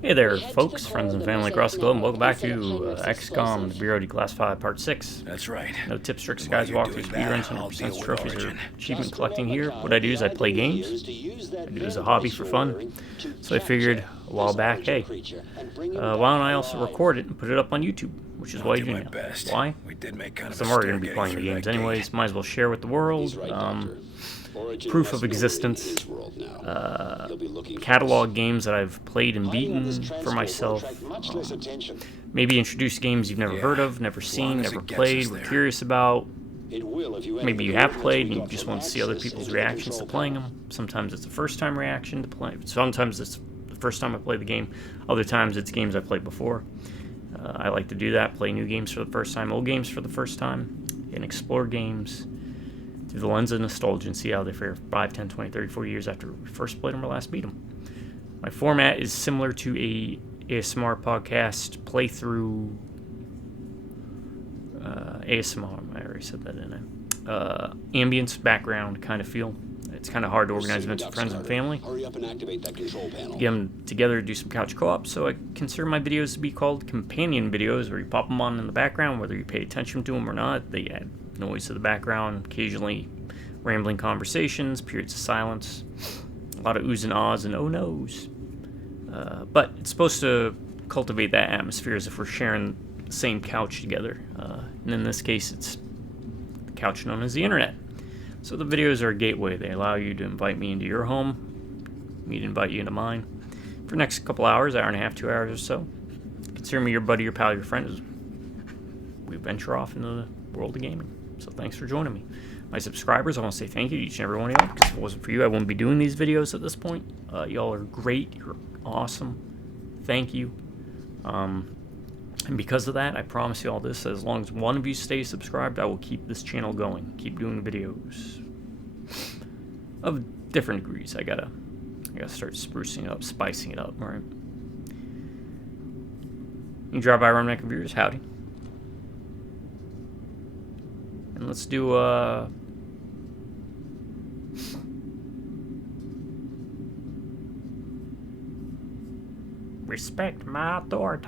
Hey there, folks, friends and family across the globe, and welcome back to XCOM Declassified Part 6. That's right. No tips, tricks, guides, walkthroughs, speedruns, 100% trophies, or achievement collecting here. What I do is I play games. I do it as a hobby for fun. So I figured a while back, hey, why don't I also record it and put it up on YouTube, which is what I do now. Why? Because I'm already going to be playing the games anyways. Might as well share with the world. Proof of existence, catalog games that I've played and beaten for myself, maybe introduce games you've never heard of, never seen, never played, were curious about. Maybe you have played and you just want to see other people's reactions to playing them. Sometimes it's a first time reaction to play. Sometimes it's the first time I play the game. Other times it's games I played before. I like to do that, play new games for the first time, old games for the first time, and explore games through the lens of nostalgia and see how they fare 5, 10, 20, 30, 40 years after we first played them or last beat them. My format is similar to a ASMR podcast playthrough. ASMR, I already said that, didn't I? Ambience, background kind of feel. It's kind of hard to organize events with friends and family. Get them together to do some couch co-op, so I consider my videos to be called companion videos, where you pop them on in the background, whether you pay attention to them or not. They add noise to the background, occasionally rambling conversations, periods of silence, a lot of oohs and ahs and oh no's. But it's supposed to cultivate that atmosphere as if we're sharing the same couch together. And in this case, it's the couch known as the internet. So the videos are a gateway. They allow you to invite me into your home, me to invite you into mine. For the next couple hours, hour and a half, 2 hours or so, consider me your buddy, your pal, your friend as we venture off into the world of gaming. So thanks for joining me. My subscribers, I want to say thank you to each and every one of y'all, because if it wasn't for you, I wouldn't be doing these videos at this point. Y'all are great. You're awesome. Thank you. And because of that, I promise you all this, as long as one of you stays subscribed, I will keep this channel going. Keep doing videos of different degrees. I gotta start sprucing it up, spicing it up, right? You drop by Rum Computers, howdy. And let's do respect my authority.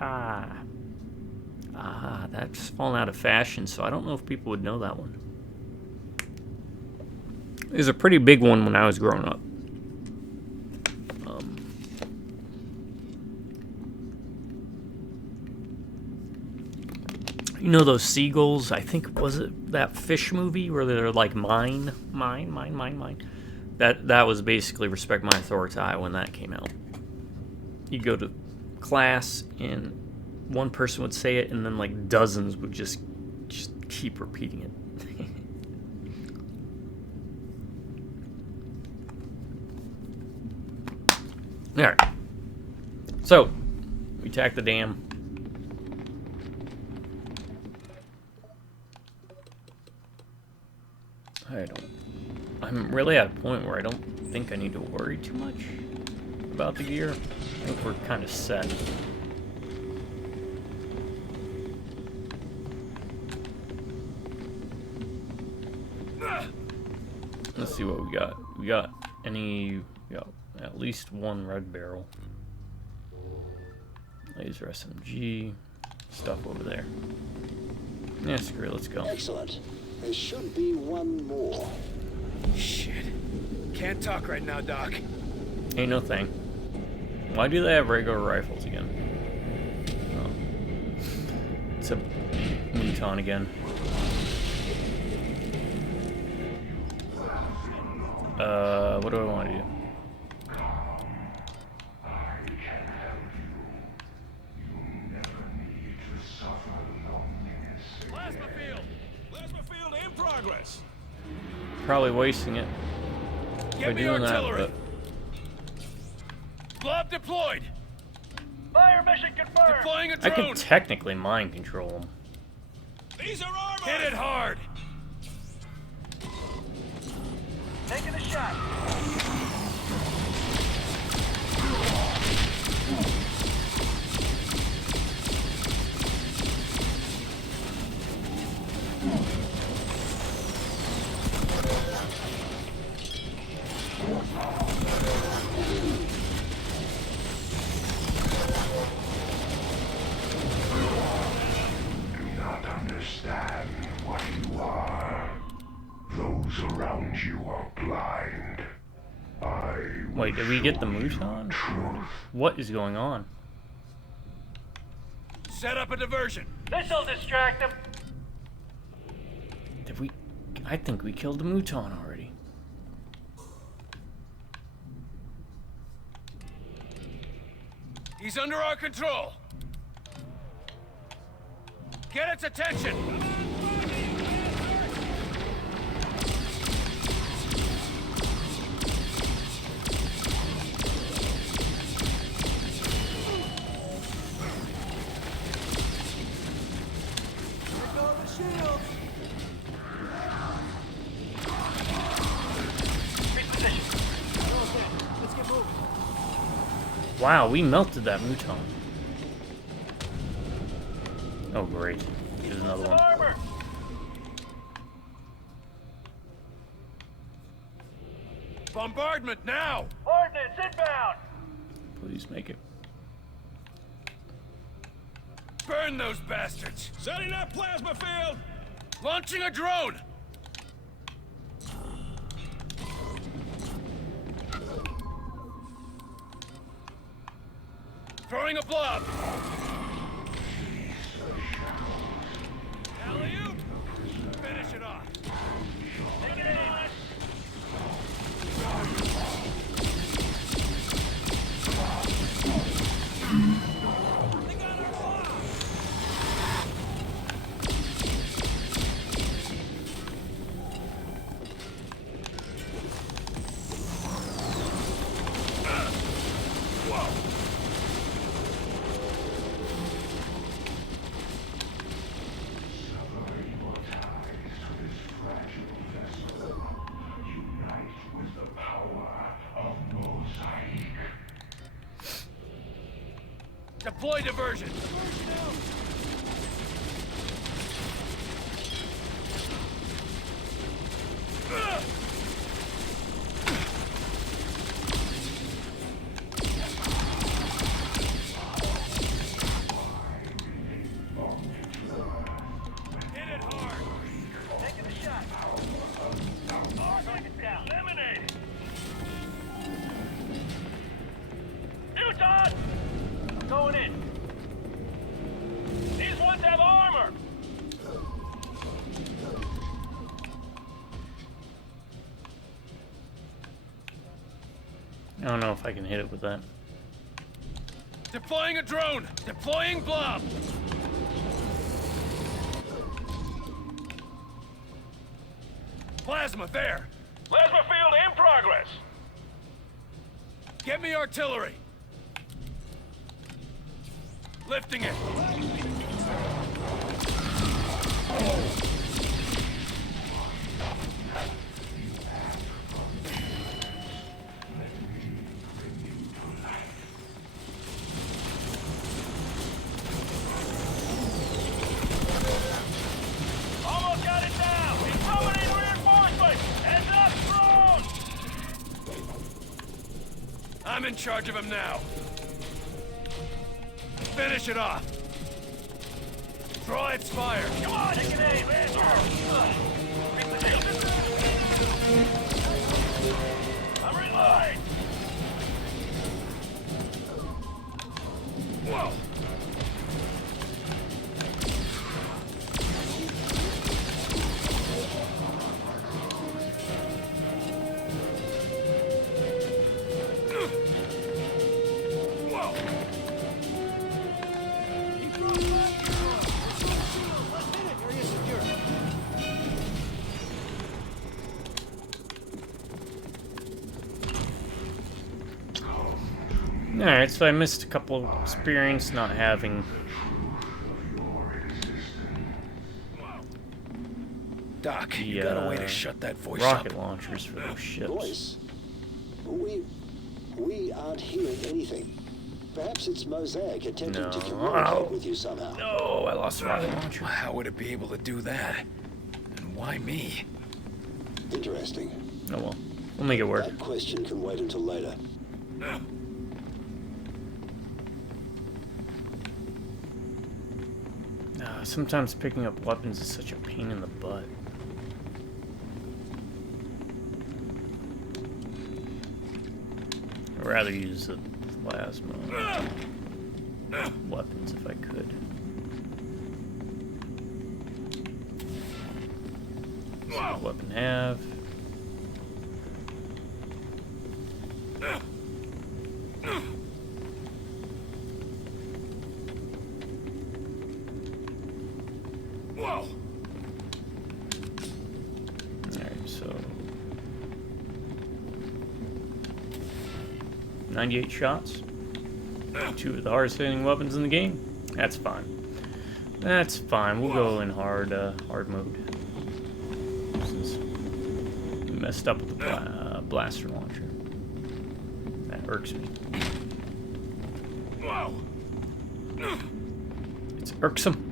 Ah, that's fallen out of fashion, so I don't know if people would know that one. It was a pretty big one when I was growing up. You know those seagulls? I think, was it that fish movie where they're like mine. That was basically Respect My Authority when that came out. You go to class and one person would say it, and then like dozens would just keep repeating it. All right. So we attack the dam. I'm really at a point where I don't think I need to worry too much about the gear. I think we're kind of set. Let's see what we got. We got at least one red barrel. Laser SMG. Stuff over there. Yeah, screw it, let's go. Excellent. There should be one more. Shit. Can't talk right now, Doc. Ain't no thing. Why do they have regular rifles again? Oh. It's a Mouton again. What do I want to do? Plasma field in progress. Probably wasting it by doing artillery. that, Blob deployed. Fire mission confirmed. Deploying a but I drone. could technically mind control them. These are armored. Hit it hard. Taking a shot. Did we get the Mouton? What is going on? Set up a diversion. This'll distract him. Did we? I think we killed the Mouton already. He's under our control. Get its attention. Wow, we melted that Mouton. Oh great. Here's another one. Armor. Bombardment now. Ordnance inbound. Please make it. Burn those bastards. Setting up plasma field! Launching a drone. Throwing a blob. Alley-oop. Finish it off. Take it aim. Deploy diversion. Hit it hard. Taking the shot. Target down. Eliminate. Newton! I'm going in. These ones have armor. I don't know if I can hit it with that. Deploying a drone. Deploying blob. Plasma there. Plasma field in progress. Get me artillery. Lifting it. Almost got it down. He's coming in reinforcements. Heads up, drone. I'm in charge of him now. Finish it off. Draw its fire. Come on, take an aim. I'm reloading. Whoa. Whoa. Alright, so I missed a couple of experience not having. Doc, The, you got a way to shut that voice rocket up. launchers for those ships. Voice? We aren't hearing anything. Perhaps it's Mosaic attempting to communicate with you somehow. No, I lost the rocket launcher. How would it be able to do that? And why me? Interesting. Oh well, we'll make it work. That question can wait until later. Sometimes picking up weapons is such a pain in the butt. I'd rather use the plasma weapons if I could. What's the weapon have? Whoa! Alright, so 98 shots. 2 of the hardest hitting weapons in the game. That's fine. That's fine. We'll go in hard mode. Since we messed up with the blaster launcher. That irks me. Whoa! It's irksome.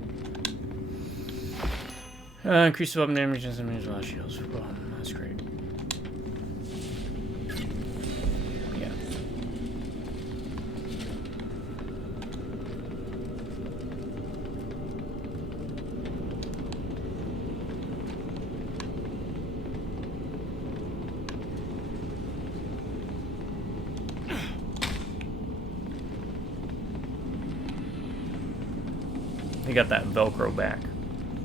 Increase weapon damage and some last shields. Well, that's great. Yeah. They got that Velcro back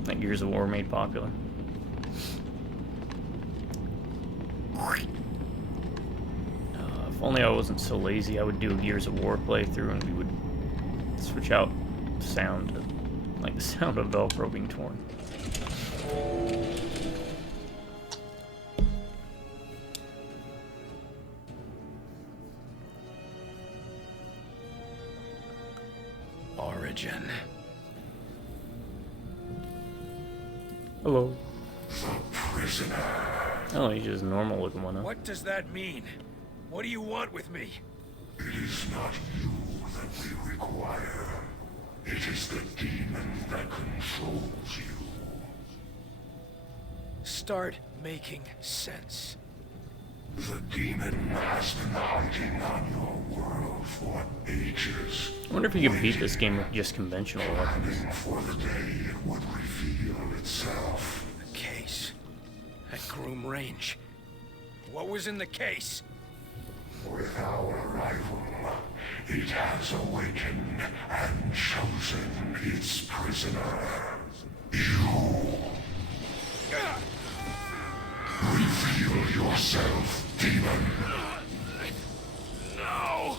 that Gears of War made popular. If only I wasn't so lazy, I would do a Gears of War playthrough and we would switch out sound, like the sound of Velcro being torn. Origin. Hello. The prisoner. Oh, he's just a normal looking one, huh? What does that mean? What do you want with me? It is not you that we require. It is the demon that controls you. Start making sense. The demon has been hiding on your world for ages. I wonder if you could beat this game with just conventional weapons. Planning for the day it would reveal itself. The case. At Groom Range. What was in the case? With our arrival, it has awakened and chosen its prisoner. You. Reveal yourself, demon. No!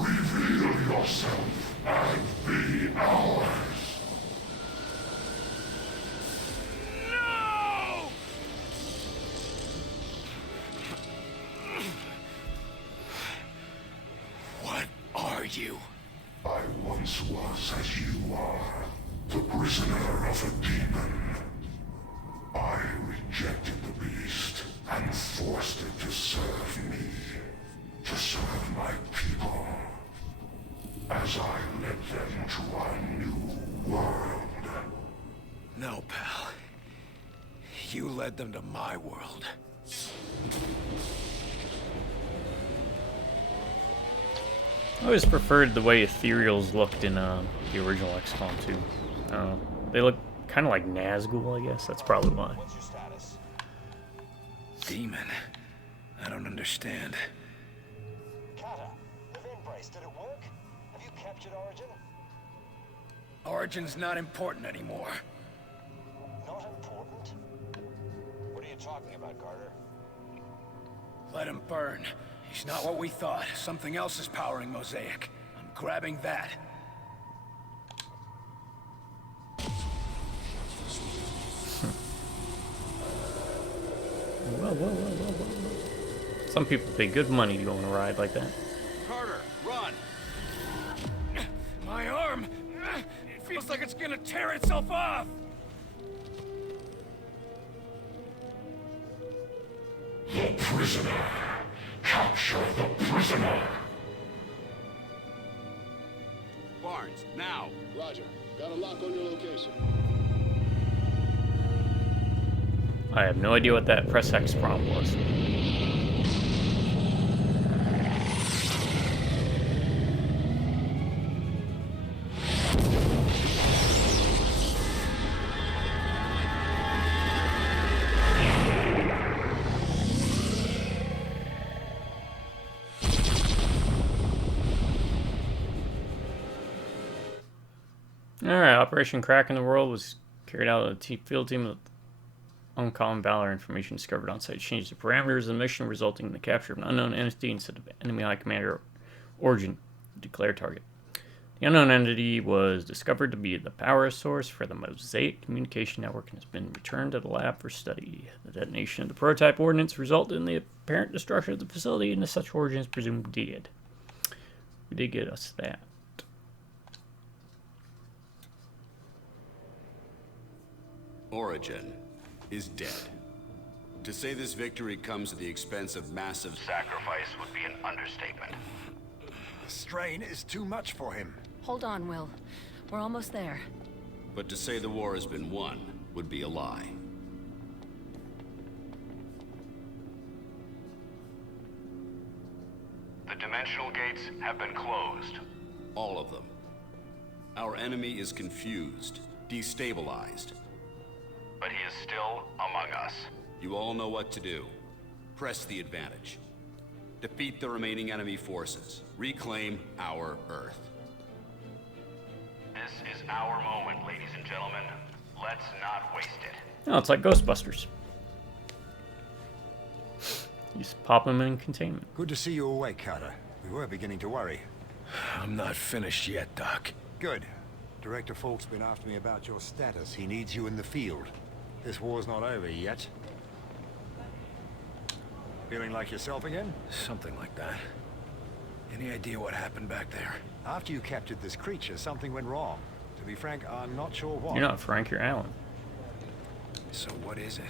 Reveal yourself and be ours. No! What are you? I once was as you are, the prisoner of a demon. I rejected the beast and forced it to serve me, to serve my people, as I led them to a new world. No, pal. You led them to my world. I always preferred the way ethereals looked in the original XCOM 2. I don't know. They look kind of like Nazgul, I guess. That's probably why. What's your status? Demon. I don't understand. Kata, the vent brace, did it work? Have you captured Origin? Origin's not important anymore. Not important? What are you talking about, Carter? Let him burn. He's not what we thought. Something else is powering Mosaic. I'm grabbing that. Whoa. Some people pay good money to go on a ride like that. Carter, run! My arm! It feels like it's gonna tear itself off! The prisoner! Capture the prisoner! Barnes, now! Roger. Got a lock on your location. I have no idea what that press X prompt was. Alright, Operation Crack in the World was carried out with a field team with uncommon valor. Information discovered on site changed the parameters of the mission, resulting in the capture of an unknown entity instead of enemy high commander origin declared target. The unknown entity was discovered to be the power source for the Mosaic communication network and has been returned to the lab for study. The detonation of the prototype ordnance resulted in the apparent destruction of the facility, and as such, origin is presumed dead. We did get us that. Origin is dead. To say this victory comes at the expense of massive sacrifice would be an understatement. The strain is too much for him. Hold on, Will. We're almost there. But to say the war has been won would be a lie. The dimensional gates have been closed. All of them. Our enemy is confused, destabilized. But he is still among us. You all know what to do. Press the advantage. Defeat the remaining enemy forces. Reclaim our Earth. This is our moment, ladies and gentlemen. Let's not waste it. Oh, it's like Ghostbusters. You just pop them in containment. Good to see you awake, Carter. We were beginning to worry. I'm not finished yet, Doc. Good. Director Falk's been after me about your status. He needs you in the field. This war's not over yet. Feeling like yourself again? Something like that. Any idea what happened back there? After you captured this creature, something went wrong. To be frank, I'm not sure what. You're not Frank, you're Alan. So what is it?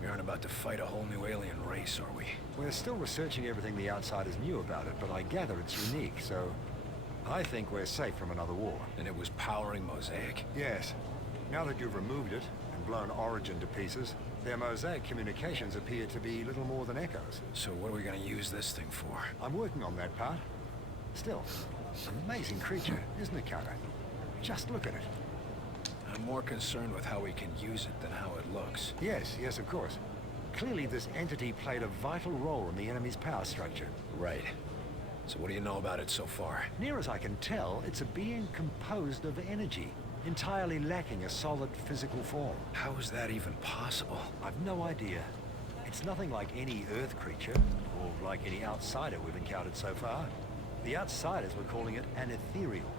We aren't about to fight a whole new alien race, are we? We're still researching everything the outsiders knew about it, but I gather it's unique, so I think we're safe from another war. And it was powering Mosaic? Yes. Now that you've removed it and blown Origin to pieces, their Mosaic communications appear to be little more than echoes. So what are we gonna use this thing for? I'm working on that part. Still, an amazing creature, isn't it, Carter? Just look at it. I'm more concerned with how we can use it than how it looks. Yes, of course. Clearly this entity played a vital role in the enemy's power structure. Right. So what do you know about it so far? Near as I can tell, it's a being composed of energy, entirely lacking a solid physical form. How is that even possible? I've no idea. It's nothing like any Earth creature, or like any outsider we've encountered so far. The outsiders were calling it an ethereal.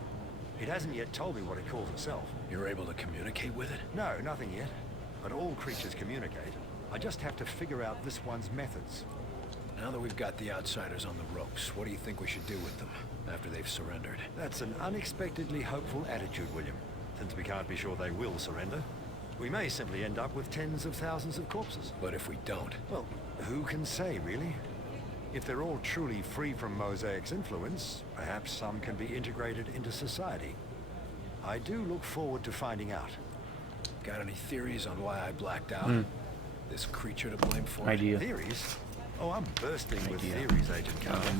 It hasn't yet told me what it calls itself. You're able to communicate with it? No, nothing yet. But all creatures communicate. I just have to figure out this one's methods. Now that we've got the outsiders on the ropes, what do you think we should do with them after they've surrendered? That's an unexpectedly hopeful attitude, William. Since we can't be sure they will surrender, we may simply end up with tens of thousands of corpses. But if we don't? Well, who can say, really? If they're all truly free from Mosaic's influence, perhaps some can be integrated into society. I do look forward to finding out. Got any theories on why I blacked out? This creature to blame for it? Idea. Theories? Oh, I'm bursting with theories, Agent Carter.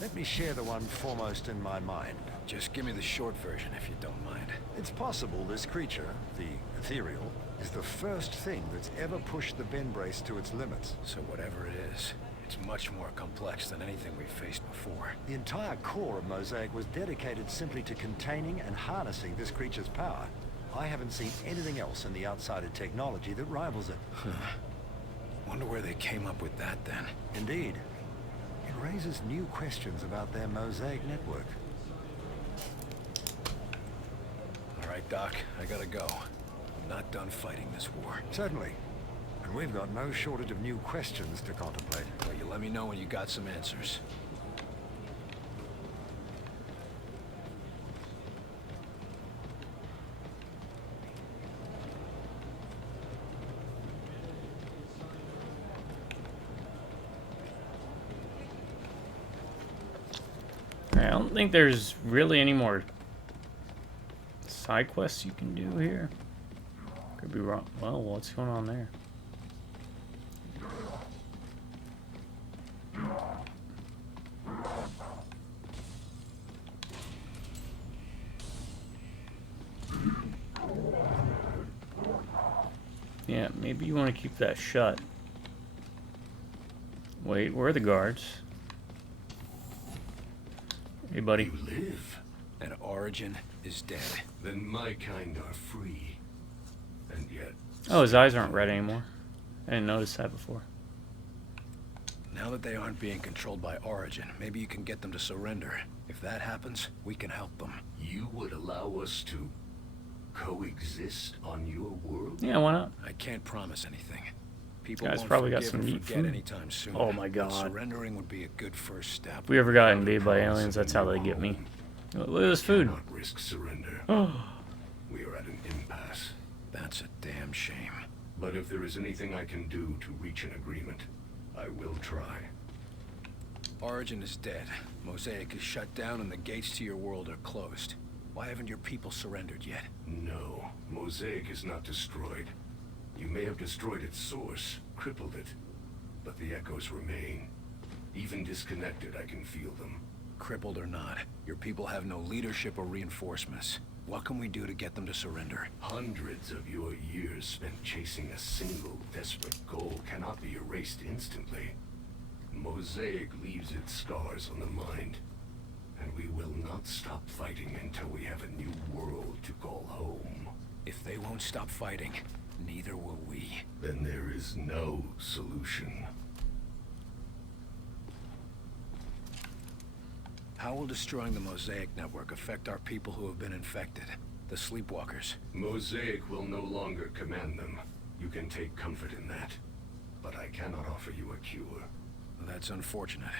Let me share the one foremost in my mind. Just give me the short version if you don't mind. It's possible this creature, the ethereal, is the first thing that's ever pushed the bend brace to its limits. So whatever it is, it's much more complex than anything we've faced before. The entire core of Mosaic was dedicated simply to containing and harnessing this creature's power. I haven't seen anything else in the outsider technology that rivals it. Wonder where they came up with that then. Indeed. It raises new questions about their Mosaic network. All right, Doc, I gotta go. I'm not done fighting this war. Certainly. And we've got no shortage of new questions to contemplate. Well, you let me know when you got some answers. I don't think there's really any more side quests you can do here. Could be wrong. Well, what's going on there? Yeah, maybe you want to keep that shut. Wait, where are the guards? Hey, buddy. You live, And Origin is dead. Then my kind are free. And yet... Oh, his eyes aren't red anymore. I didn't notice that before. Now that they aren't being controlled by Origin, maybe you can get them to surrender. If that happens, we can help them. You would allow us to coexist on your world? Yeah, why not? I can't promise anything. People Guys won't probably got forgive some or neat forget food. anytime soon. Oh my But god. surrendering would be a good first step. If we ever got invaded by aliens, that's how they get me. Look at this food. Cannot risk surrender. We are at an impasse. That's a damn shame. But if there is anything I can do to reach an agreement, I will try. Origin is dead. Mosaic is shut down and the gates to your world are closed. Why haven't your people surrendered yet? No, Mosaic is not destroyed. You may have destroyed its source, crippled it, but the echoes remain. Even disconnected, I can feel them. Crippled or not, your people have no leadership or reinforcements. What can we do to get them to surrender? Hundreds of your years spent chasing a single desperate goal cannot be erased instantly. Mosaic leaves its scars on the mind, and we will not stop fighting until we have a new world to call home. If they won't stop fighting, neither will we. Then there is no solution. How will destroying the Mosaic network affect our people who have been infected? The Sleepwalkers. Mosaic will no longer command them. You can take comfort in that. But I cannot offer you a cure. That's unfortunate.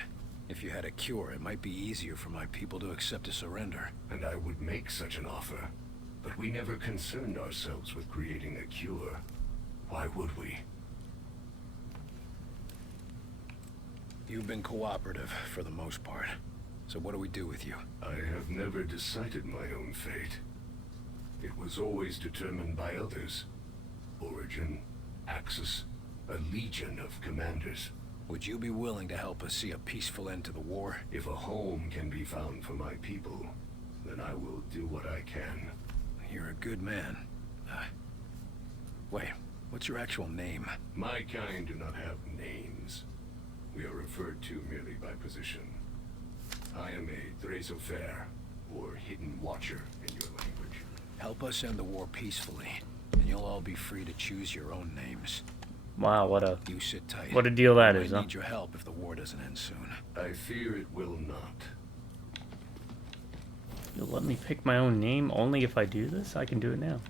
If you had a cure, it might be easier for my people to accept a surrender. And I would make such an offer. But we never concerned ourselves with creating a cure. Why would we? You've been cooperative, for the most part. So what do we do with you? I have never decided my own fate. It was always determined by others. Origin, Axis, a legion of commanders. Would you be willing to help us see a peaceful end to the war? If a home can be found for my people, then I will do what I can. You're a good man. Wait, what's your actual name? My kind do not have names. We are referred to merely by position. I am a Dresofer, or Hidden Watcher in your language. Help us end the war peacefully, and you'll all be free to choose your own names. Wow, what a You sit tight. what a deal that I is, huh? need your help if the war doesn't end soon. I fear it will not. You'll let me pick my own name only if I do this? I can do it now.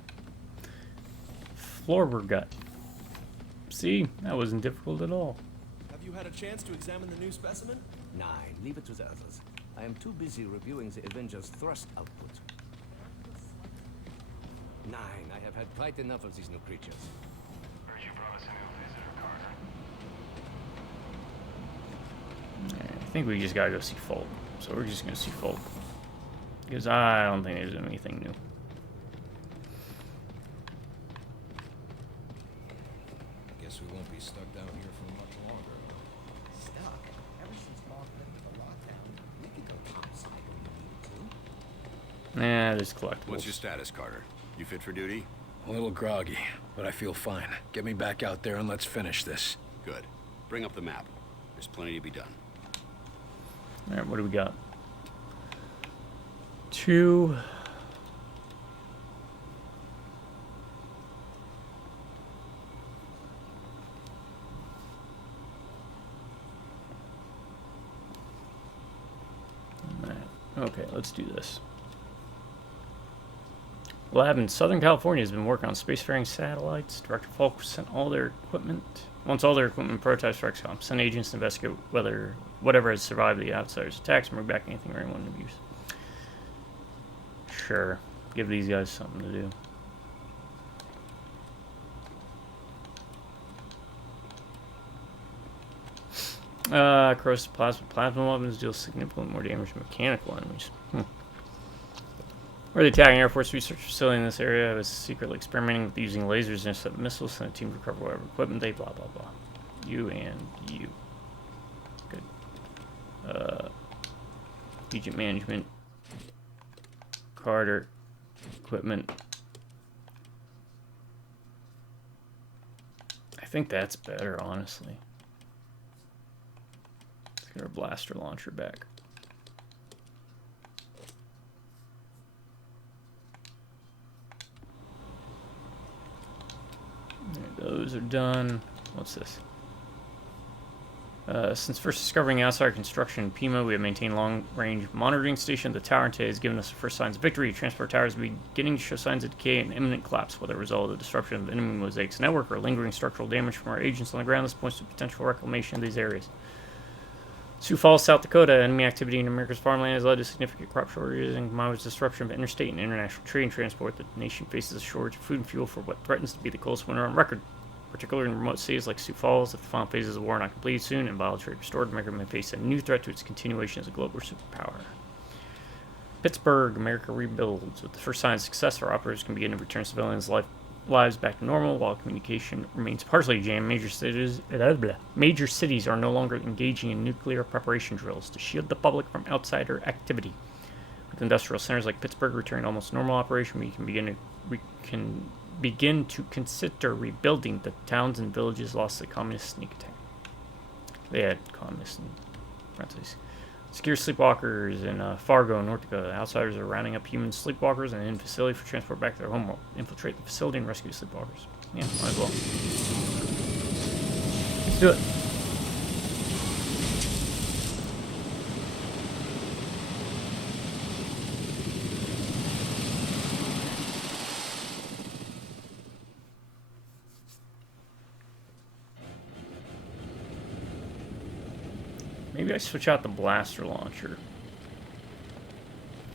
Florbergut. See, that wasn't difficult at all. Have you had a chance to examine the new specimen? Nine. Leave it to the others. I am too busy reviewing the Avengers' thrust output. 9. I have had quite enough of these new creatures. Heard you brought us a new visitor, Carter. I think we just gotta go see Folk. So we're just gonna see Folk. Because I don't think there's anything new. Guess we won't be stuck down here for much longer. Stuck? Ever since Bob lifted the lockdown, we could go topside when we needed to. Nah, there's collectibles. What's your status, Carter? You fit for duty? A little groggy, but I feel fine. Get me back out there and let's finish this. Good. Bring up the map. There's plenty to be done. Alright, what do we got? 2. Alright, okay, let's do this. Lab in Southern California has been working on spacefaring satellites. Director Falk sent all their equipment. Once all their equipment prototypes for XCOM, send agents to investigate whatever has survived the outsiders' attacks and bring back anything anyone abuse. Sure, give these guys something to do. Corrosive plasma weapons deal significantly more damage to mechanical enemies. We're the attacking Air Force research facility in this area. I was secretly experimenting with using lasers and intercept missiles, and a team to recover whatever equipment they blah blah blah. You and you. Good. Agent management. Carter. Equipment. I think that's better, honestly. Let's get our blaster launcher back. those are done. What's this? Since first discovering outside construction in Pima, we have maintained long-range monitoring station. The tower today has given us the first signs of victory. Transport towers are beginning to show signs of decay and imminent collapse, whether a result of the disruption of enemy Mosaic's network or lingering structural damage from our agents on the ground. This points to potential reclamation of these areas. Sioux Falls, South Dakota. Enemy activity in America's farmland has led to significant crop shortages and combined with disruption of interstate and international trade and transport. The nation faces a shortage of food and fuel for what threatens to be the coldest winter on record. Particularly in remote cities like Sioux Falls, if the final phases of the war are not completed soon and bio trade restored, America may face a new threat to its continuation as a global superpower. Pittsburgh, America rebuilds. With the first sign of success, our operators can begin to return civilians' lives back to normal while communication remains partially jammed. Major cities are no longer engaging in nuclear preparation drills to shield the public from outsider activity. With industrial centers like Pittsburgh returning almost normal operation, we can begin to consider rebuilding the towns and villages lost to the communist sneak attack. They had communists in parentheses. Secure sleepwalkers in Fargo, North Dakota. Outsiders are rounding up human sleepwalkers and in facility for transport back to their homeworld. Infiltrate the facility and rescue sleepwalkers. Yeah, might as well. Let's do it. Maybe I switch out the blaster launcher.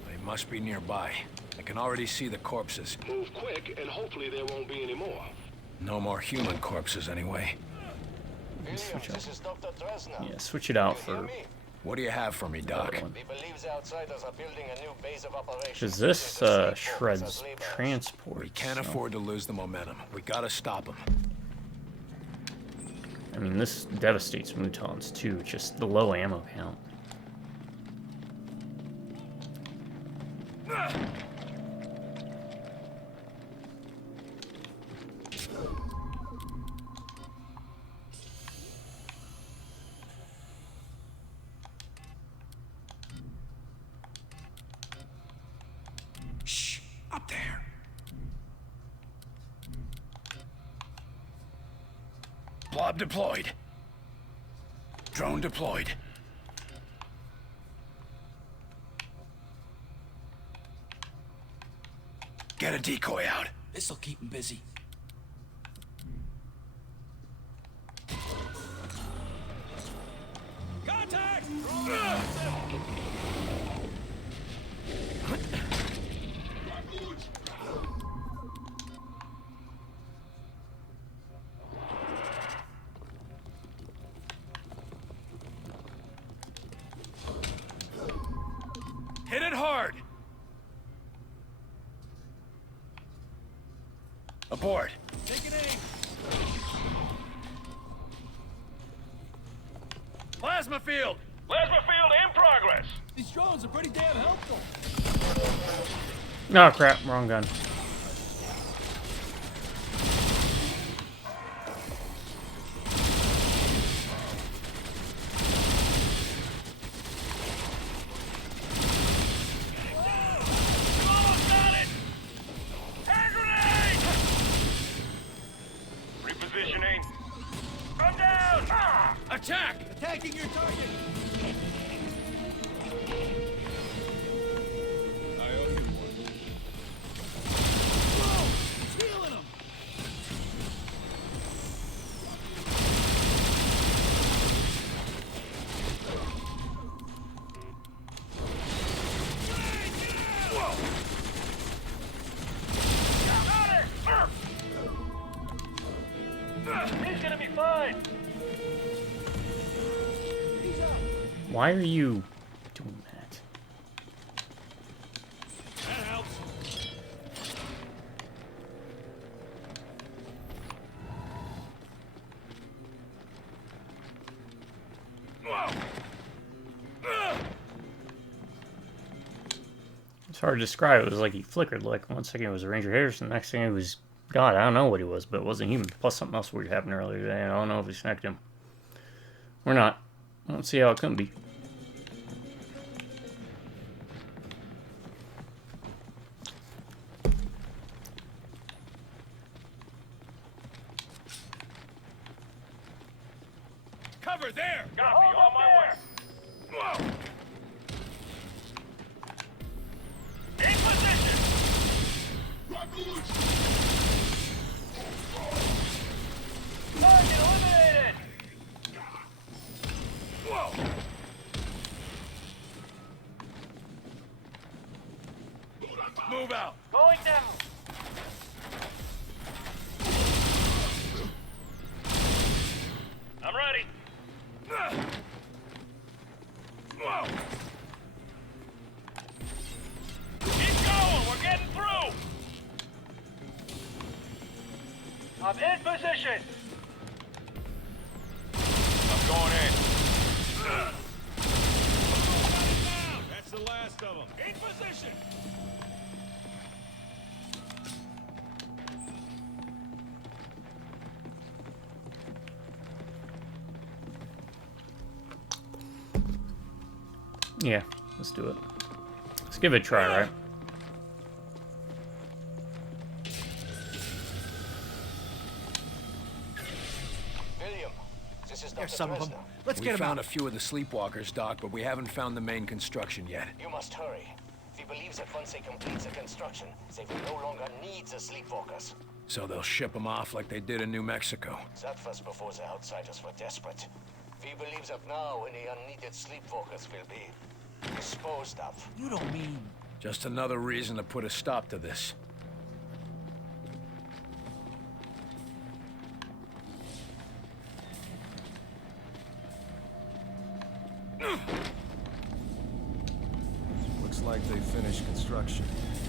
They must be nearby. I can already see the corpses. Move quick, and hopefully there won't be any more. No more human corpses, anyway. Switch out. Yeah, switch it out for... What do you have for me, Doc? Because this shreds transport. We can't afford to lose the momentum. We gotta stop them. I mean, this devastates mutons too, just the low ammo count. Shh! Up there! Blob deployed. Drone deployed. Get a decoy out. This'll keep him busy. Contact! Hit it hard! Aboard! Taking aim! Plasma field! Plasma field in progress! These drones are pretty damn helpful. Oh crap, wrong gun. Almost got it! Hand grenade! Repositioning. I'm down! Ah! Attack! Attacking your target. I owe you one. Whoa! It's healing him. Got it! He's gonna be fine! Why are you doing that? That helps. It's hard to describe. It was like he flickered. Like 1 second it was Ranger Harrison, the next thing it was God. I don't know what he was, but it wasn't human. Plus something else weird happened earlier today. I don't know if we snagged him. We're not. I don't see how it couldn't be. cover there! Copy, on my way. Whoa! In position! Target eliminated! Whoa! Move out! Going down! I'm ready! Whoa! Keep going! We're getting through! I'm in position! I'm going in. That's the last of them. In position! Yeah, let's do it. Let's give it a try, right? William, this is Dr. Some of them. Let's get found a few of the sleepwalkers, Doc, but we haven't found the main construction yet. You must hurry. He believes that once they complete the construction, they will no longer need the sleepwalkers. So they'll ship them off like they did in New Mexico. That was before the outsiders were desperate. We believe that now any unneeded sleepwalkers will be disposed of. You don't mean... Just another reason to put a stop to this. Looks like they finished construction.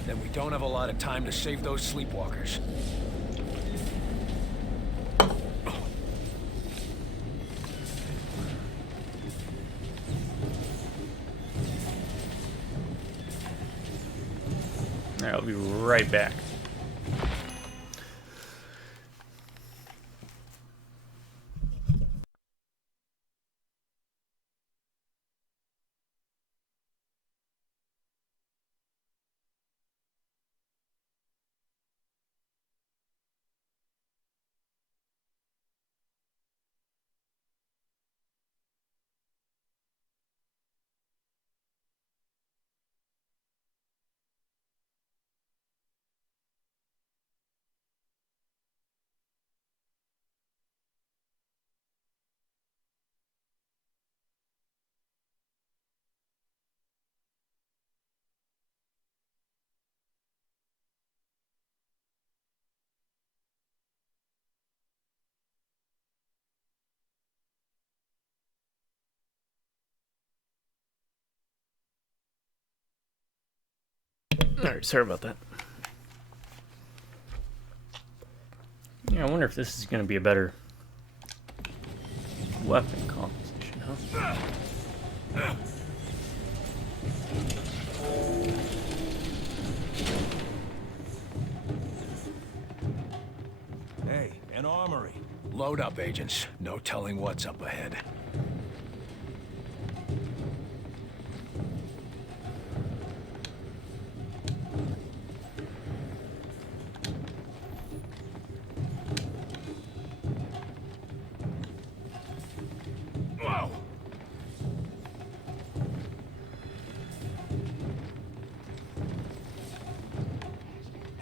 Then we don't have a lot of time to save those sleepwalkers. Alright, I'll be right back. Alright, sorry about that. Yeah, I wonder if this is going to be a better weapon composition, huh? Hey, an armory. Load up, agents. No telling what's up ahead. Whoa!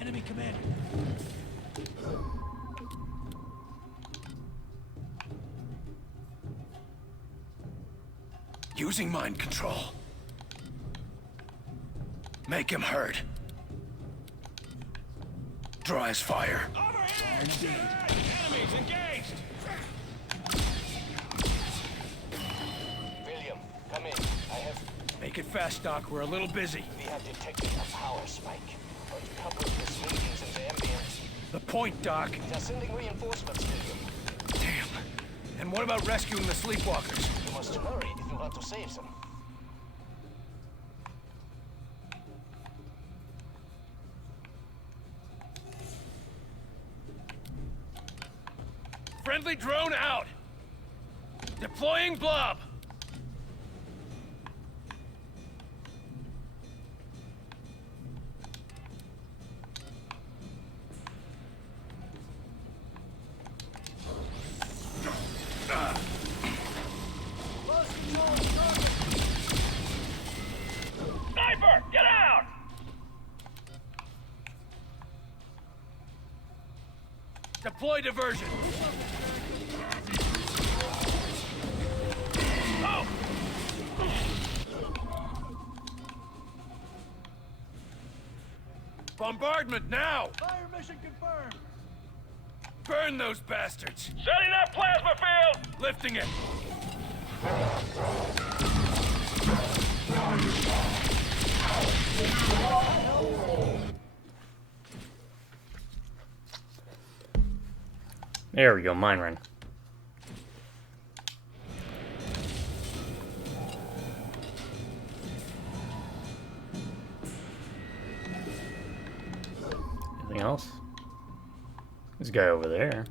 Enemy commander. Using mind control. Make him hurt. Draw his fire. Enemies engaged! William, come in. I have... Make it fast, Doc. We're a little busy. We have detected a power spike. But coupled with leakings in the ambient... The point, Doc. They're sending reinforcements, William. Damn. And what about rescuing the sleepwalkers? You must hurry if you want to save them. Friendly drone out. Deploying blob. Deploy diversion. Oh! Bombardment now! Fire mission confirmed. Burn those bastards! Setting up plasma field! Lifting it! There we go, mine run. Anything else? This guy over there.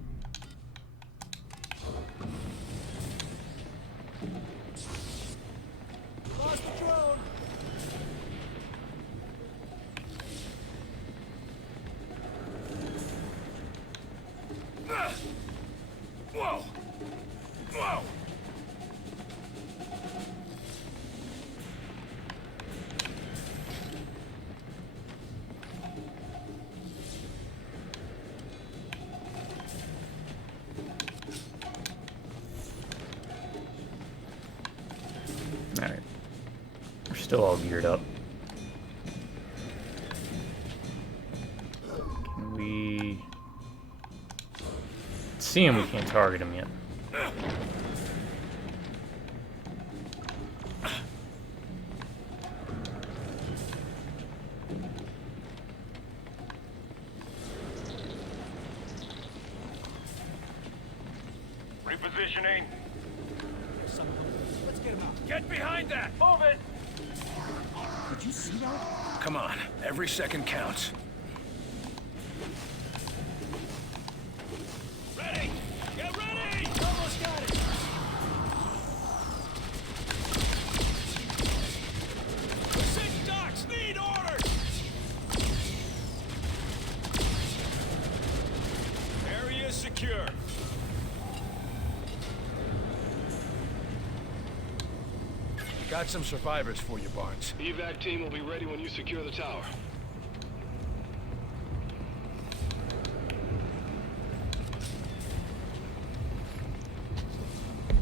Lost the drone. Whoa! Whoa! Alright. We're still all geared up. Can we see him? We can't target him yet. Repositioning. Let's get him out. Get behind that! Move it! Did you see that? Come on, every second counts. Ready! Get ready! Almost got it. Six docks need orders! Area secure. Got some survivors for you, Barnes. Evac team will be ready when you secure the tower.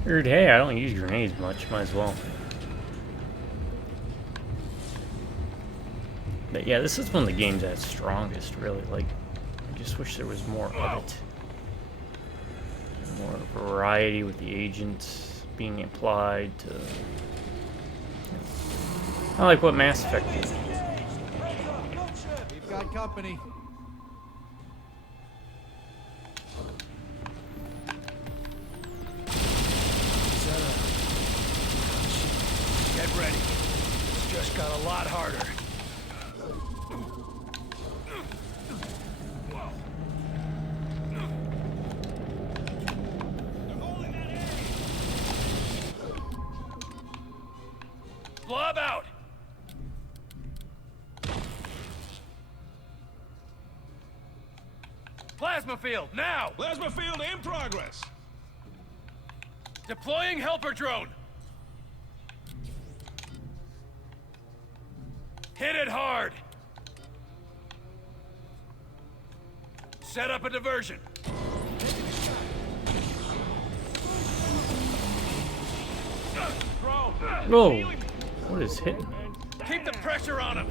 Weird, hey, I don't use grenades much, might as well. But yeah, this is one of the games that's strongest, really. Like, I just wish there was more of it. More variety with the agents being applied to... I like what Mass Effect did. We've got company. Get ready. It's just got a lot harder. Blob out! Plasma field, now! Plasma field in progress. Deploying helper drone! Hit it hard! Set up a diversion. Whoa! What is hitting? Keep the pressure on him!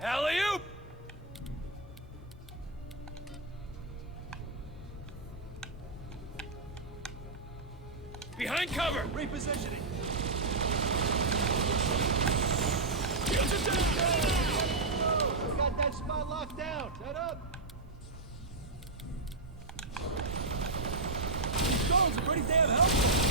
Alley-oop! Behind cover! Repositioning. We've got that spot locked down. Set up. These drones are pretty damn helpful.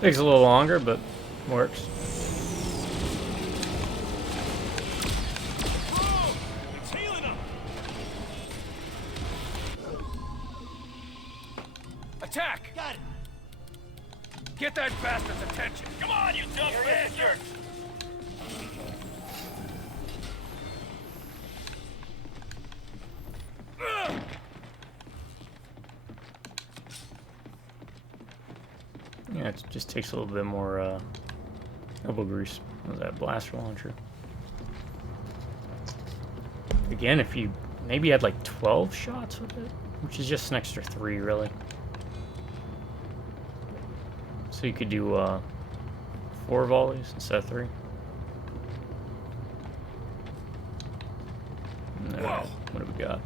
Takes a little longer, but works. It's healing up! Attack! Got it. Get that bastard's attention! Come on, you dumb bastard! Yeah, it just takes a little bit more elbow grease. What was that, blaster launcher? Again, if you maybe had like 12 shots with it, which is just an extra 3, really. So you could do 4 volleys instead of 3. Wow. What have we got?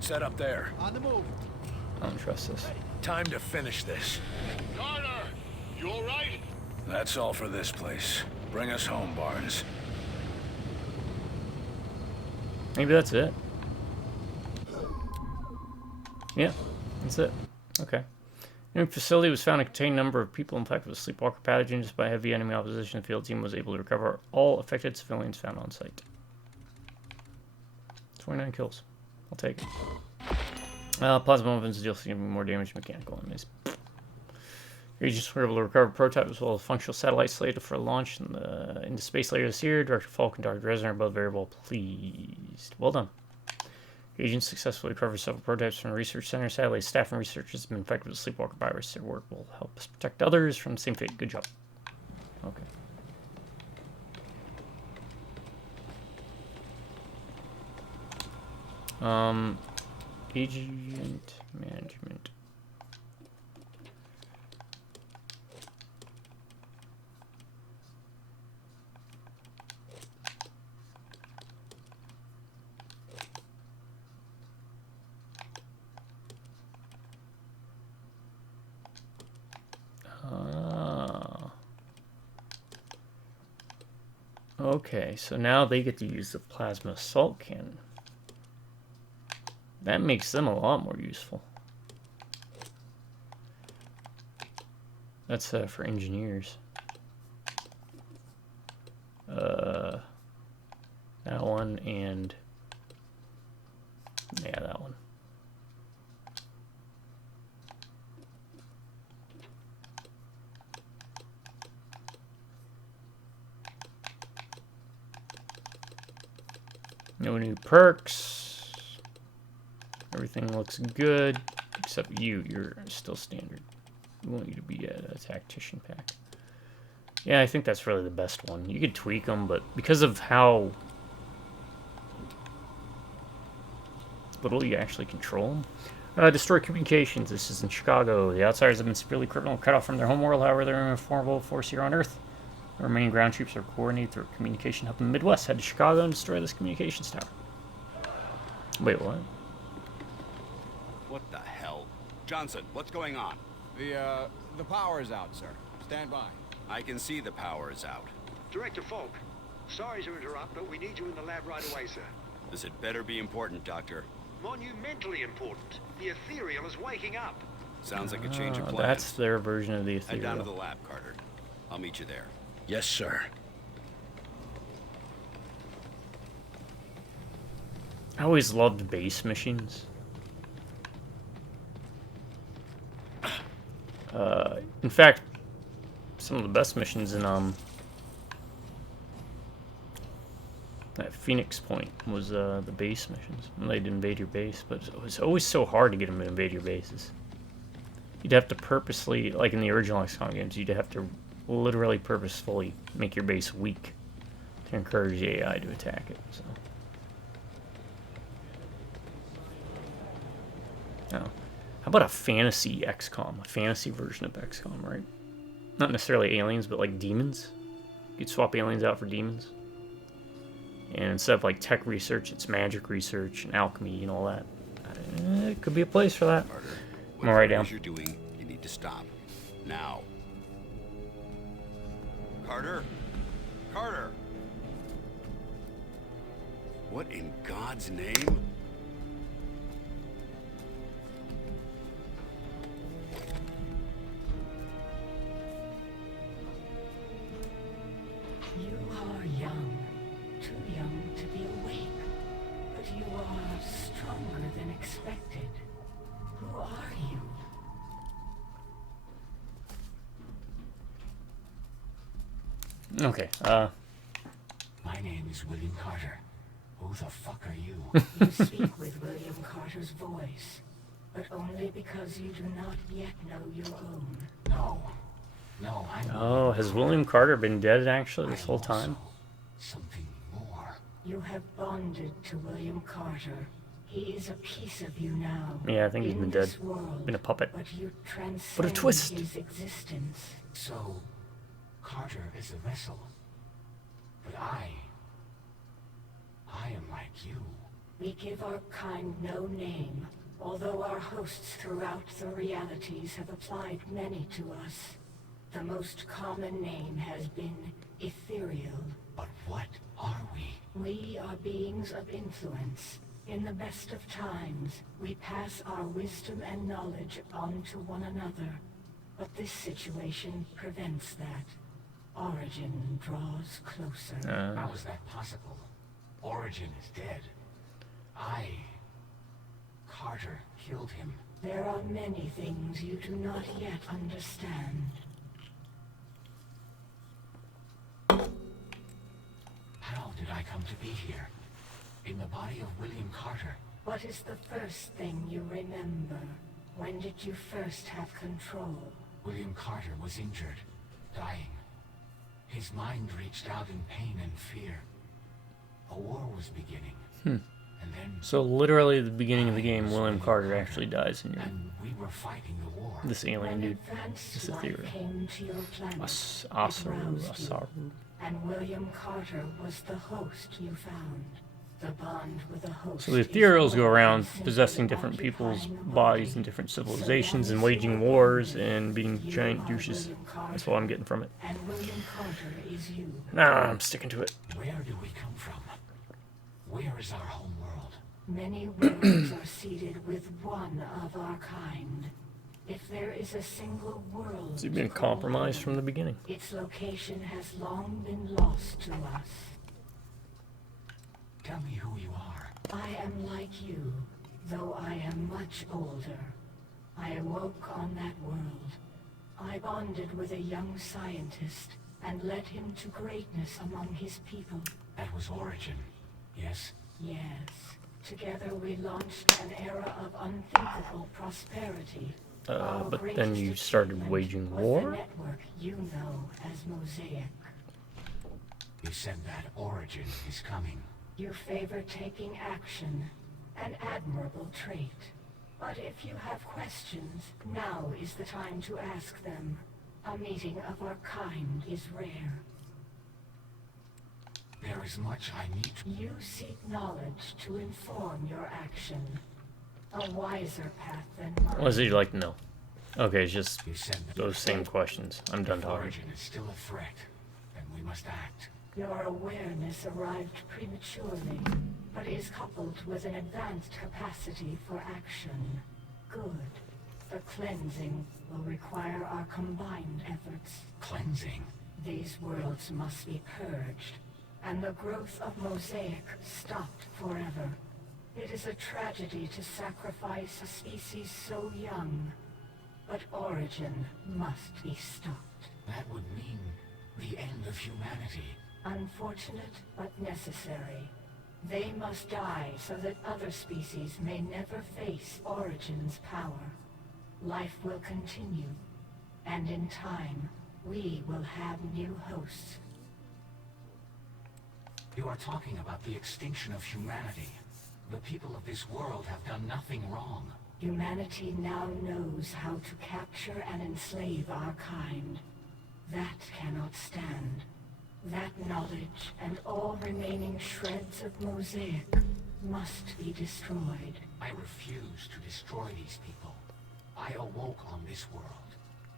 Set up there. On the move. I don't trust this. Time to finish this. Carter, you all right? That's all for this place. Bring us home, Barnes. Maybe that's it. Yeah, that's it. Okay. New facility was found to contain a number of people infected with sleepwalker pathogen. Despite heavy enemy opposition, the field team was able to recover all affected civilians found on site. 29 kills. I'll take it. Plasma weapons deal significantly more damage to mechanical enemies. Agents were able to recover prototype as well as functional satellites slated for launch into space later this year. Director Falk and Dr. Dresner are both variable pleased. Well done. Agents successfully recovered several prototypes from the research center. Sadly, staff and researchers have been infected with the sleepwalker virus. Their work will help us protect others from the same fate. Good job. Okay. Agent management. Okay, so now they get to use the plasma assault cannon. That makes them a lot more useful. That's for engineers. That one and yeah, that one. No new perks. Everything looks good, except you. You're still standard. We want you to be a tactician pack. Yeah, I think that's really the best one. You could tweak them, but because of how little you actually control them. Destroy communications. This is in Chicago. The outsiders have been severely criminal, cut off from their homeworld. However, they're a formidable force here on Earth. The remaining ground troops are coordinated through a communication hub in the Midwest. Head to Chicago and destroy this communications tower. Wait, what? What the hell? Johnson, what's going on? The power is out, sir. Stand by. I can see the power is out. Director Falk, sorry to interrupt, but we need you in the lab right away, sir. This had better be important, Doctor. Monumentally important. The ethereal is waking up. Sounds like a change of plans. That's their version of the Head ethereal. down to the lab, Carter. I'll meet you there. Yes, sir. I always loved base missions. In fact, some of the best missions in that Phoenix Point was the base missions when they'd invade your base, but it was always so hard to get them to invade your bases. You'd have to purposely, like in the original XCOM games, you'd have to literally purposefully make your base weak to encourage the AI to attack it. So, oh. How about a fantasy XCOM, a fantasy version of XCOM, right? Not necessarily aliens, but like demons. You could swap aliens out for demons. And instead of like tech research, it's magic research and alchemy and all that. It could be a place for that. Carter, I'm gonna write down. whatever you're doing, you need to stop. Now. Carter? Carter! What in God's name? You are young, too young to be awake, but you are stronger than expected. Who are you? Okay, My name is William Carter. Who the fuck are you? You speak with William Carter's voice, but only because you do not yet know your own. No. No, I'm... Oh, has William Carter been dead actually this whole time? Something more. You have bonded to William Carter. He is a piece of you now. Yeah, I think he's been dead. World, been a puppet. But you transcend What a twist! his existence. So, Carter is a vessel. But I am like you. We give our kind no name, although our hosts throughout the realities have applied many to us. The most common name has been ethereal. But what are we? We are beings of influence. In the best of times, we pass our wisdom and knowledge on to one another. But this situation prevents that. Origin draws closer. How is that possible? Origin is dead. Carter killed him. There are many things you do not yet understand. How did I come to be here? In the body of William Carter? What is the first thing you remember? When did you first have control? William Carter was injured, dying. His mind reached out in pain and fear. A war was beginning. And then... So literally at the beginning of the game, William Carter actually dies in and we were fighting the war. This alien dude. This ethereal. Asaru. And William Carter was the host you found. The bond with the host. So the ethereals go around possessing different people's bodies in different civilizations and waging wars and being giant douches. That's what I'm getting from it. And William Carter is you. Nah, I'm sticking to it. Where do we come from? Where is our home world? Many worlds are seeded with one of our kind. If there is a single world... Has he been compromised from the beginning? Its location has long been lost to us. Tell me who you are. I am like you, though I am much older. I awoke on that world. I bonded with a young scientist and led him to greatness among his people. That was Origin, yes? Yes. Together we launched an era of unthinkable prosperity. But then you started waging war? The network you know as Mosaic. You said that Origin is coming. You favor taking action, an admirable trait. But if you have questions, now is the time to ask them. A meeting of our kind is rare. There is much I need to... You seek knowledge to inform your action. A wiser path than mine. What does he like to know? Okay, it's just those same questions. I'm done talking. Origin is still a threat, then we must act. Your awareness arrived prematurely, but is coupled with an advanced capacity for action. Good. The cleansing will require our combined efforts. Cleansing? These worlds must be purged, and the growth of Mosaic stopped forever. It is a tragedy to sacrifice a species so young, but Origin must be stopped. That would mean the end of humanity. Unfortunate, but necessary. They must die so that other species may never face Origin's power. Life will continue, and in time, we will have new hosts. You are talking about the extinction of humanity. The people of this world have done nothing wrong. Humanity now knows how to capture and enslave our kind. That cannot stand. That knowledge and all remaining shreds of Mosaic must be destroyed. I refuse to destroy these people. I awoke on this world.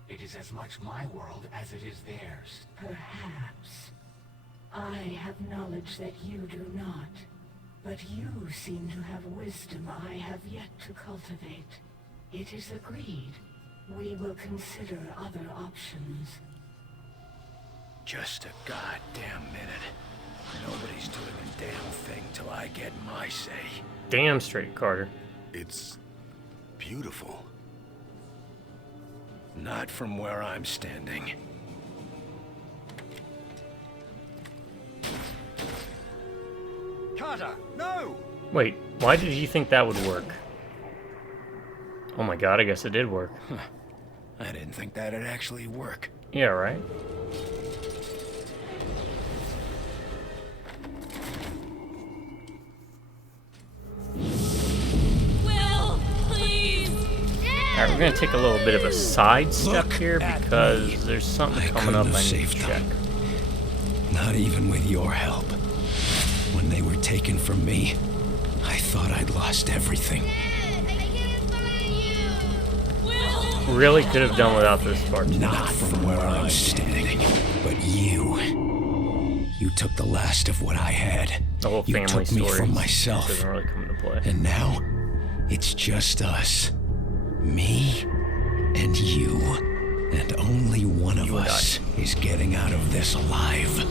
It is as much my world as it is theirs. Perhaps. I have knowledge that you do not. But you seem to have wisdom I have yet to cultivate. It is agreed. We will consider other options. Just a goddamn minute. Nobody's doing a damn thing till I get my say. Damn straight, Carter. It's beautiful. Not from where I'm standing. Carter, no! Wait, why did he think that would work? Oh my god, I guess it did work. Huh. I didn't think that'd actually work. Yeah, right? Will, please. Alright, we're gonna take a little bit of a side step here because there's something coming up I need to check. Not even with your help. When they were taken from me, I thought I'd lost everything. Really could have done without this part. Not from where I'm standing, but you. You took the last of what I had. The whole You family took me story from myself. doesn't really come into play. And now, it's just us. Me and you. And only one of us is getting out of this alive.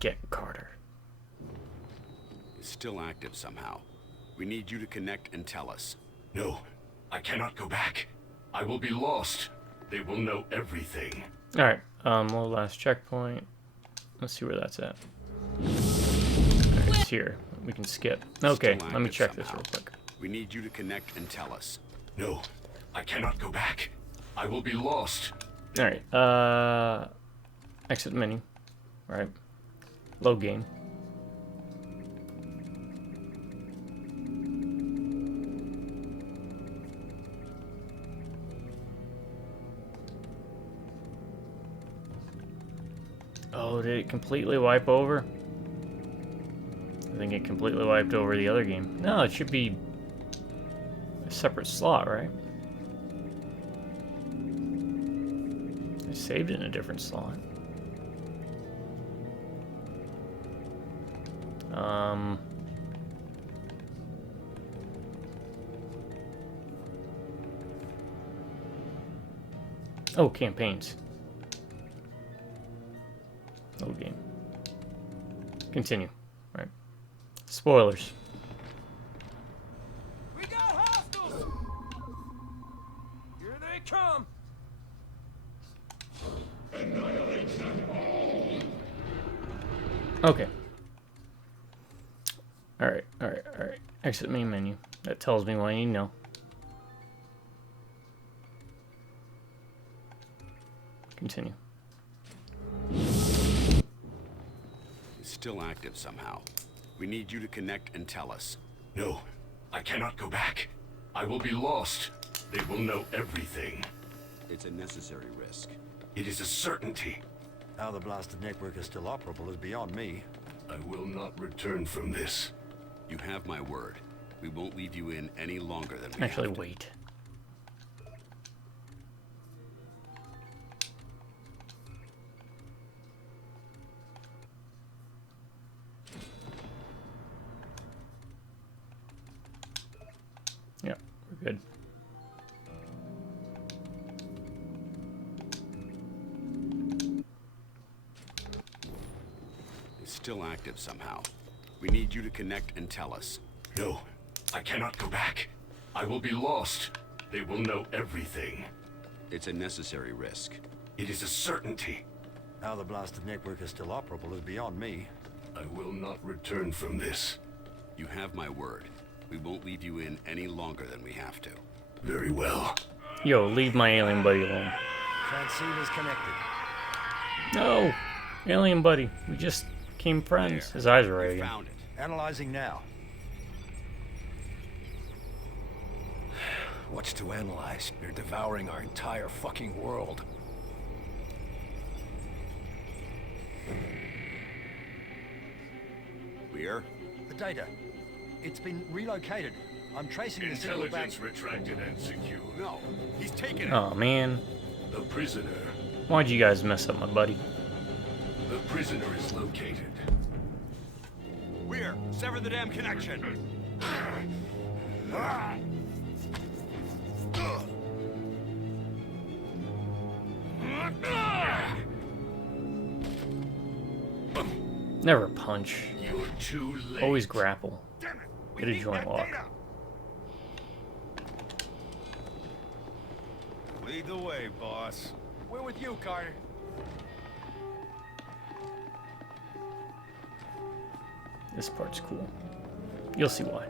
Get Carter. It's still active somehow. We need you to connect and tell us. No, I cannot go back. I will be lost. They will know everything. Alright, well, last checkpoint. Let's see where that's at. Alright, it's here. We can skip. Okay, Still let me active check this somehow. real quick. We need you to connect and tell us. No, I cannot go back. I will be lost. Alright, exit menu. Alright. Load game. Oh, did it completely wipe over? I think it completely wiped over the other game. No, it should be a separate slot, right? I saved it in a different slot. Oh, campaigns. Load game. Continue. Right. Spoilers. We got hostiles! Here they come! Okay. Alright. Exit main menu. That tells me what I need to know. Continue. It's still active somehow. We need you to connect and tell us. No, I cannot go back. I will be lost. They will know everything. It's a necessary risk. It is a certainty. How the blasted network is still operable is beyond me. I will not return from this. You have my word. We won't leave you in any longer than we Actually, have to. wait. Yeah, we're good. It's still active somehow. We need you to connect and tell us. No, I cannot go back. I will be lost. They will know everything. It's a necessary risk. It is a certainty. How the blasted network is still operable is beyond me. I will not return from this. You have my word. We won't leave you in any longer than we have to. Very well. Yo, leave my alien buddy alone. Transceiver's connected. No! Alien buddy. We just became friends. His eyes are right again. Found it. Analyzing now. What's to analyze? They're devouring our entire fucking world. Where? The data. It's been relocated. I'm tracing the signal back. Intelligence retracted and secured. No, he's taken it. Oh, man. The prisoner. Why'd you guys mess up my buddy? The prisoner is located. We're sever the damn connection. Never punch. You're too late. Always grapple. Damn it. We Get a need joint that lock. data. Lead the way, boss. We're with you, Carter. This part's cool. You'll see why.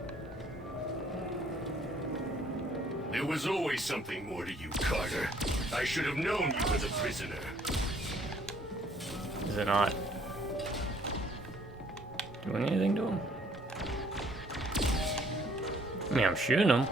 There was always something more to you, Carter. I should have known you were the prisoner. Is it not doing anything to him? I mean, I'm shooting him.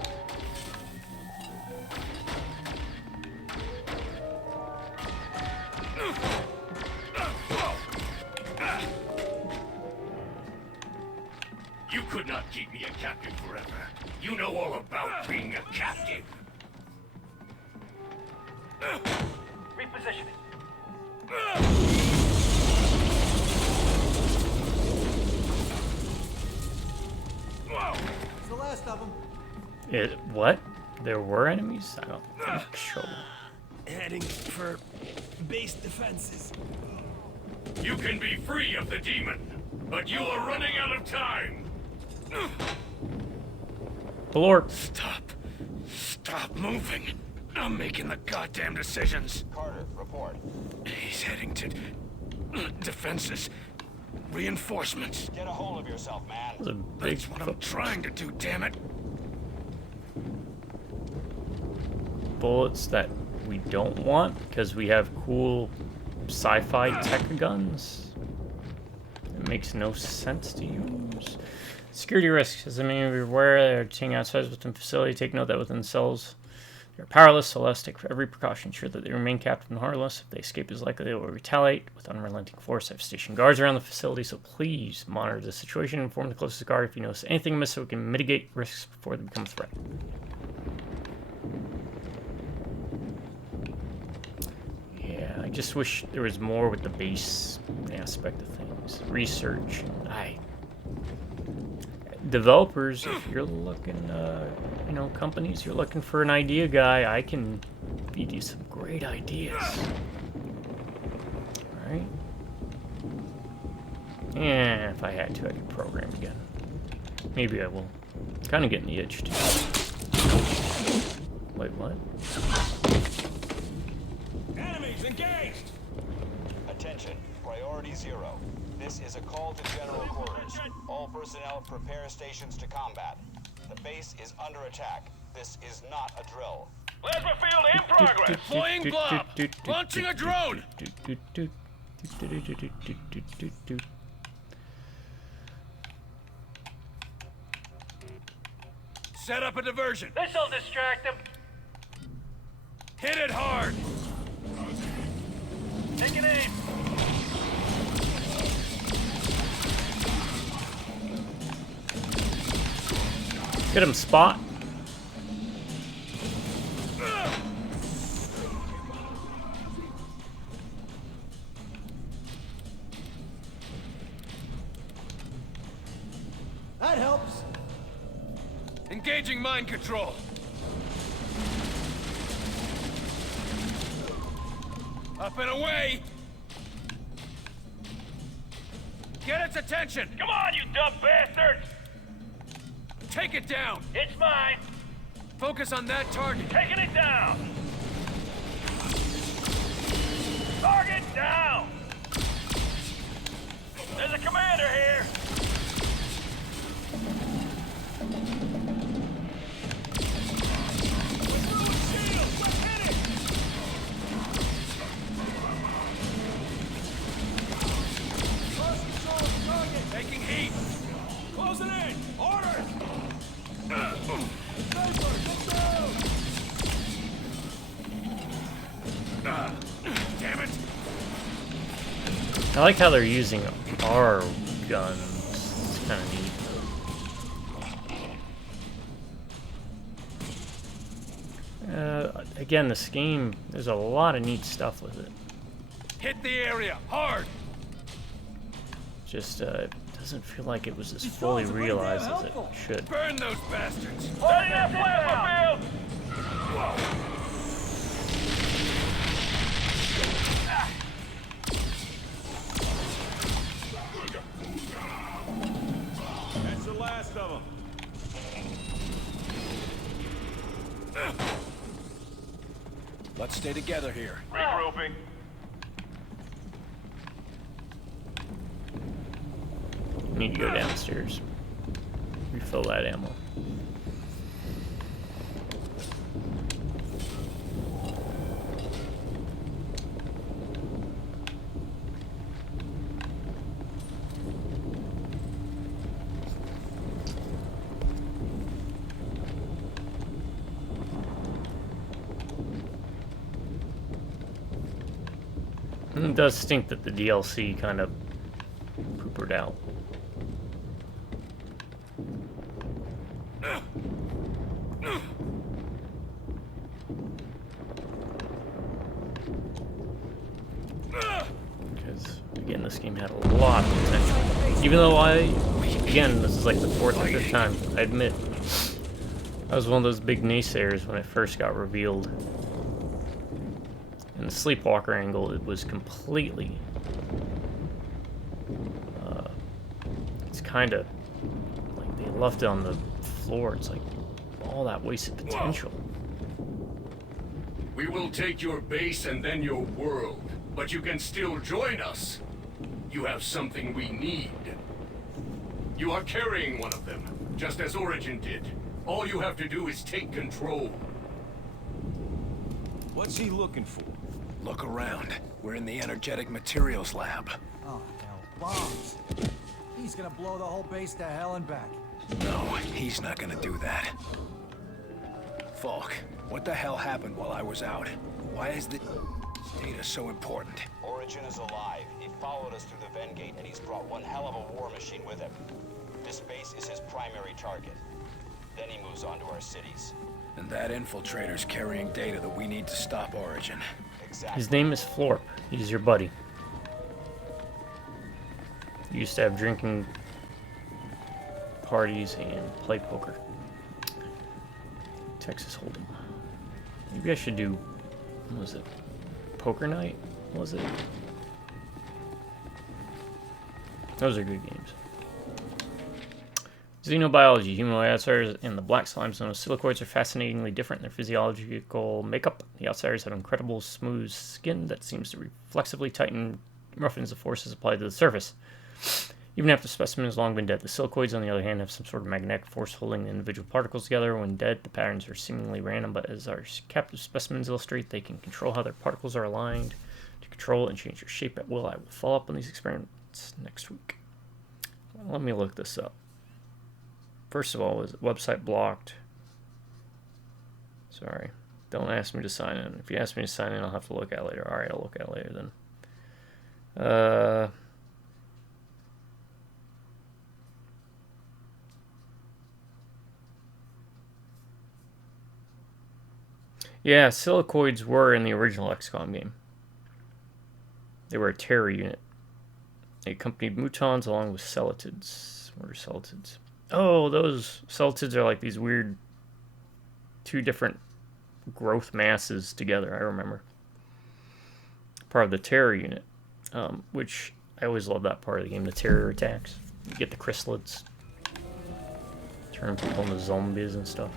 You could not keep me a captive forever. You know all about being a captive. Repositioning. It's the last of them. What? There were enemies? I don't think so. Heading for base defenses. You can be free of the demon, but you are running out of time. Blorp. Stop moving. I'm making the goddamn decisions. Carter, report. He's heading to defenses. Reinforcements. Get a hold of yourself, man. That's what I'm trying to do, damn it. Bullets that we don't want because we have cool sci-fi tech guns. It makes no sense to use. Security risks. As many of you are aware, they are taking outside within the facility. Take note that within the cells, they're powerless, so let's take every precaution, ensure that they remain captive and harmless. If they escape, it's likely they will retaliate with unrelenting force. I've stationed guards around the facility, so please monitor the situation and inform the closest guard if you notice anything amiss so we can mitigate risks before they become a threat. Yeah, I just wish there was more with the base aspect of things. Research. Developers, if you're looking, you know, companies, you're looking for an idea guy, I can feed you some great ideas. Alright. Yeah, if I had to, I could program again. Maybe I will. Kind of getting the itch to. Wait, what? Enemies engaged! Attention, priority 0. This is a call to general quarters. All personnel prepare stations to combat. The base is under attack. This is not a drill. Plasma field in progress! Deploying blob! Launching a drone! Set up a diversion. This'll distract them. Hit it hard! Taking aim. Get him, Spot. That helps. Engaging mind control. Up and away! Get its attention! Come on, you dumb bastards! Take it down! It's mine! Focus on that target! Taking it down! Target down! There's a commander here! Taking heat! Closing in! Orders! Damn it! I like how they're using our guns. It's kind of neat. Again, this game, there's a lot of neat stuff with it. Hit the area hard! Just doesn't feel like it was as fully realized as it should. Burn those bastards! Setting up plasma field! That's the last of them. Let's stay together here. Regrouping. need to go downstairs. Refill that ammo. It does stink that the DLC kind of poopered out. Because, again, this game had a lot of potential. Even though again, this is like the 4th or 5th time, I admit, I was one of those big naysayers when it first got revealed. In the Sleepwalker angle, it was completely... it's kind of like they left it on the floor. It's like all that wasted potential. We will take your base and then your world, but you can still join us. You have something we need. You are carrying one of them, just as Origin did. All you have to do is take control. What's he looking for? Look around. We're in the energetic materials lab. Oh, hell. Bombs. He's gonna blow the whole base to hell and back. No, he's not gonna do that. Falk, what the hell happened while I was out? Why is the data so important? Origin is alive. He followed us through the Ven Gate, and he's brought one hell of a war machine with him. This base is his primary target. Then he moves on to our cities. And that infiltrator's carrying data that we need to stop Origin. Exactly. His name is Florp. He's your buddy. You used to have drinking parties and play poker. Texas Hold'em. Maybe I should do, what was it? Poker night? What was it? Those are good games. Xenobiology. Humanoid outsiders and the black slimes known as silicoids are fascinatingly different in their physiological makeup. The outsiders have incredible smooth skin that seems to reflexively tighten, roughens the forces applied to the surface. Even after the specimen has long been dead, the silicoids, on the other hand, have some sort of magnetic force holding the individual particles together. When dead, the patterns are seemingly random, but as our captive specimens illustrate, they can control how their particles are aligned to control and change their shape at will. I will follow up on these experiments next week. Well, let me look this up. First of all, was the website blocked? Sorry. Don't ask me to sign in. If you ask me to sign in, I'll have to look at it later. Alright, I'll look at it later then. Yeah, silicoids were in the original XCOM game. They were a terror unit. They accompanied mutons along with celitids. What are celitids? Oh, those celitids are like these weird 2 different growth masses together, I remember. Part of the terror unit, which I always love that part of the game, the terror attacks. You get the chrysalids, turn people into zombies and stuff.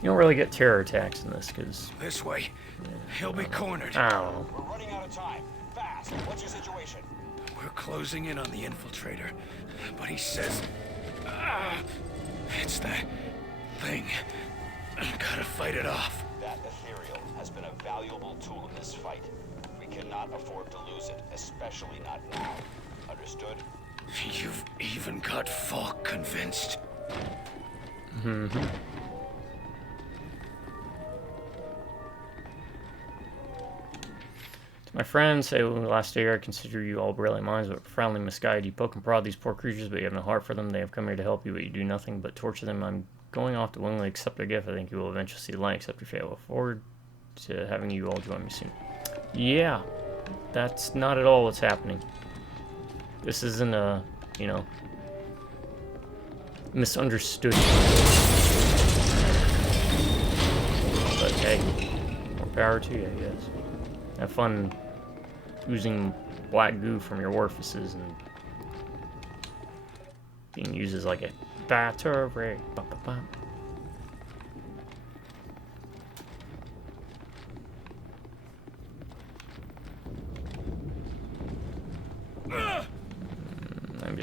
You don't really get terror attacks in this, because... This way. He'll be cornered. I don't know. We're running out of time. Fast. What's your situation? We're closing in on the infiltrator, but he says... it's that thing. Gotta fight it off. That ethereal has been a valuable tool in this fight. We cannot afford to lose it, especially not now. Understood? You've even got Falk convinced. Mm-hmm. My friends say when we last year, I consider you all brilliant minds, but profoundly misguided. You poke and prod these poor creatures, but you have no heart for them. They have come here to help you, but you do nothing but torture them. I'm going off to willingly accept their gift. I think you will eventually see the light, except if you look forward to having you all join me soon. Yeah, that's not at all what's happening. This isn't a, you know, misunderstood. But hey, more power to you, I guess. Have fun oozing black goo from your orifices and being used as like a battery.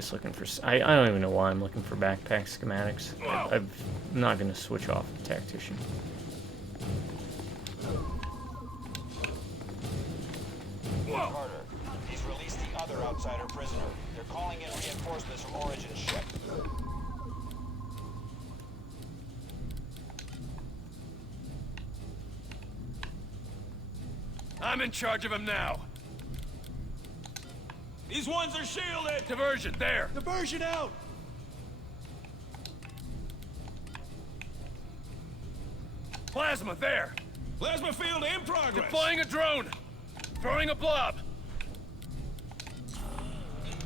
just looking for... I don't even know why I'm looking for backpack schematics. I'm not going to switch off the tactician. Carter, he's released the other outsider prisoner. They're calling in reinforcements from Origin's ship. I'm in charge of him now. These ones are shielded! Diversion, there! Diversion out! Plasma, there! Plasma field in progress! Deploying a drone! Throwing a blob!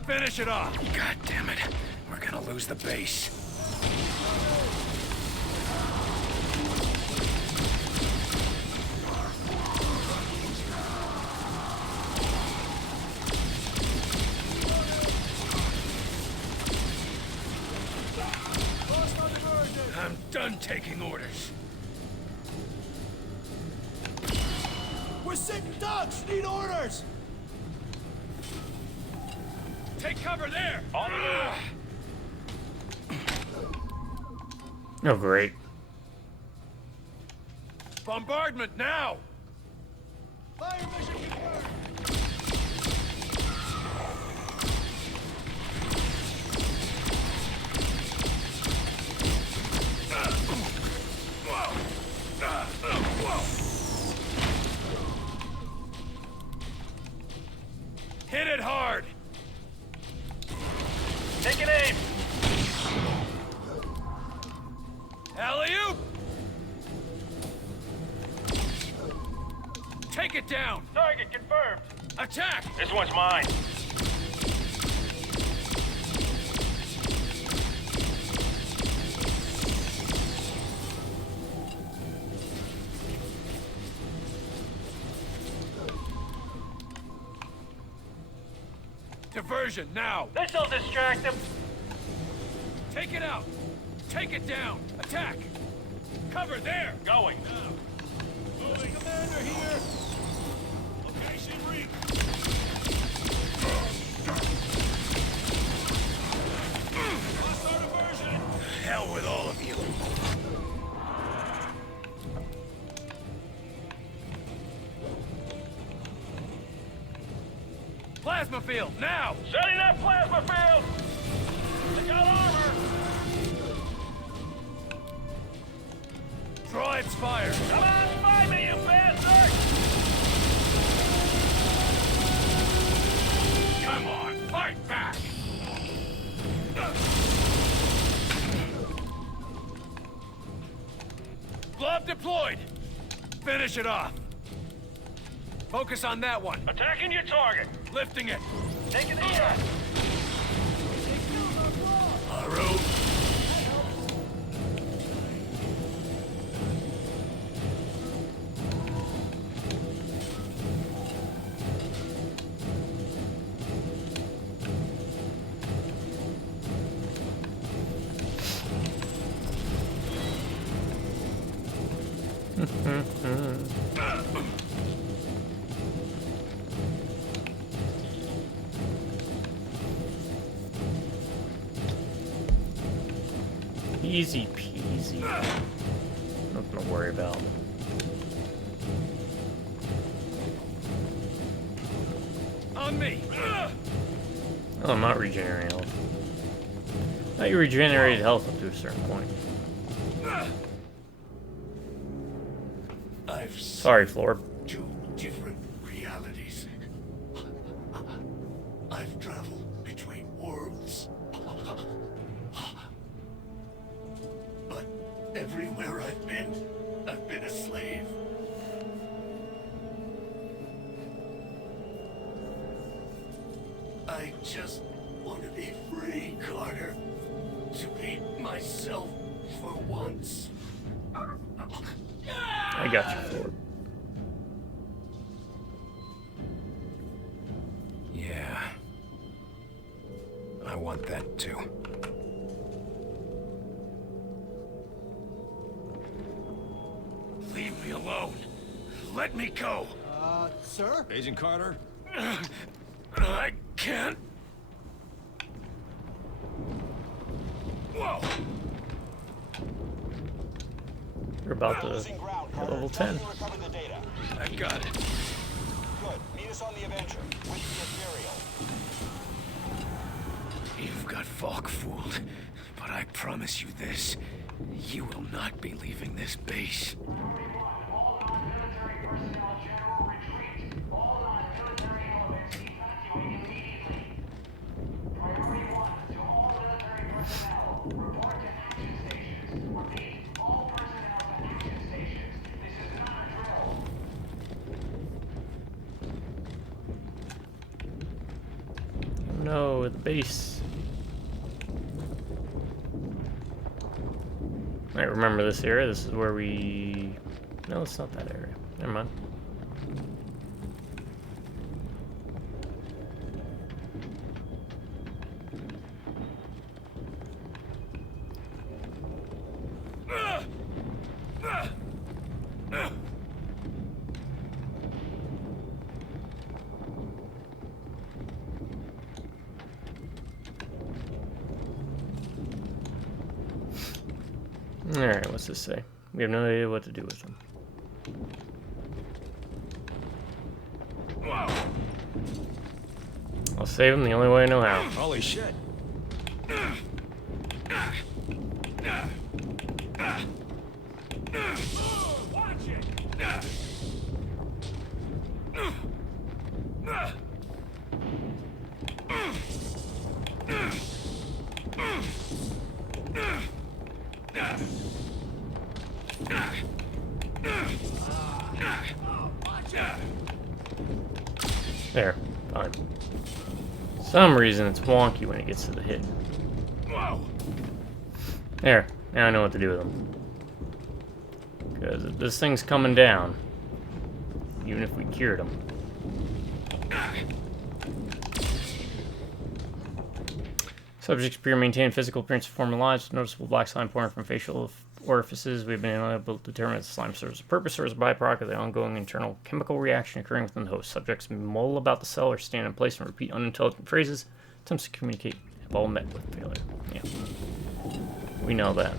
Finish it off! God damn it. We're gonna lose the base. I'm done taking orders. We're sitting ducks! Need orders! Take cover there! Oh, great. Bombardment now! Fire mission confirmed! Hit it hard! Take an aim! Alley-oop! Take it down! Target confirmed! Attack! This one's mine! Diversion, now! This'll distract them! Take it out! Take it down! Attack! Cover there! Going! Moving commander here! Location reached! Hostile diversion! Hell with all of you! Plasma field, now! Setting that plasma field! They got armor! Draw its fire! Come on, find me, you bastard! Come on, fight back! Blob deployed! Finish it off! Focus on that one! Attacking your target! Lifting it! Taking the shot! Haru! Easy peasy. Nothing to worry about. On me! Oh, I'm not regenerating health. I thought you regenerated health up to a certain point. Sorry, Floor. Two different realities. I've traveled between worlds. But everywhere I've been a slave. I just want to be free, Carter. To be myself for once. I got you, Floor. Yeah. I want that too. Leave me alone! Let me go! Sir? Agent Carter? I can't... Whoa! We're about to hit level 10. I got it. Good. Meet us on the Avenger with the Ethereal. You've got Falk fooled, but I promise you this. You will not be leaving this base. No, the base. I remember this area. This is where we... No, it's not that area. Never mind. Alright, what's this say? We have no idea what to do with them. I'll save them the only way I know how. Holy shit. Watch it! There, fine. Some reason it's wonky when it gets to the hit. There, now I know what to do with them. Because if this thing's coming down, even if we cured them. Subjects appear to maintain physical appearance of former lives with noticeable black slime pouring from facial orifices. We've been unable to determine if the slime serves a purpose or is a byproduct of the ongoing internal chemical reaction occurring within the host. Subjects mull about the cell or stand in place and repeat unintelligent phrases. Attempts to communicate have all met with failure. Yeah. We know that.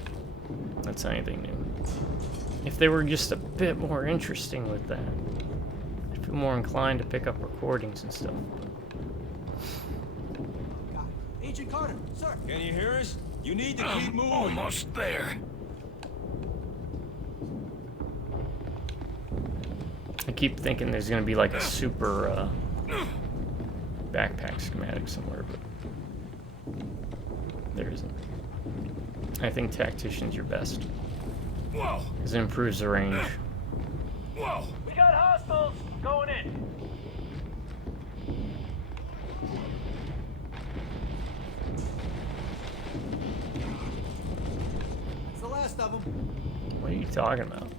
That's not anything new. If they were just a bit more interesting with that, I'd feel more inclined to pick up recordings and stuff. Agent Carter, sir. Can you hear us? You need to keep moving. Almost there. I keep thinking there's going to be like a super backpack schematic somewhere, but there isn't. I think Tactician's your best. Whoa! Because it improves the range. Whoa! We got hostiles going in. It's the last of them. What are you talking about?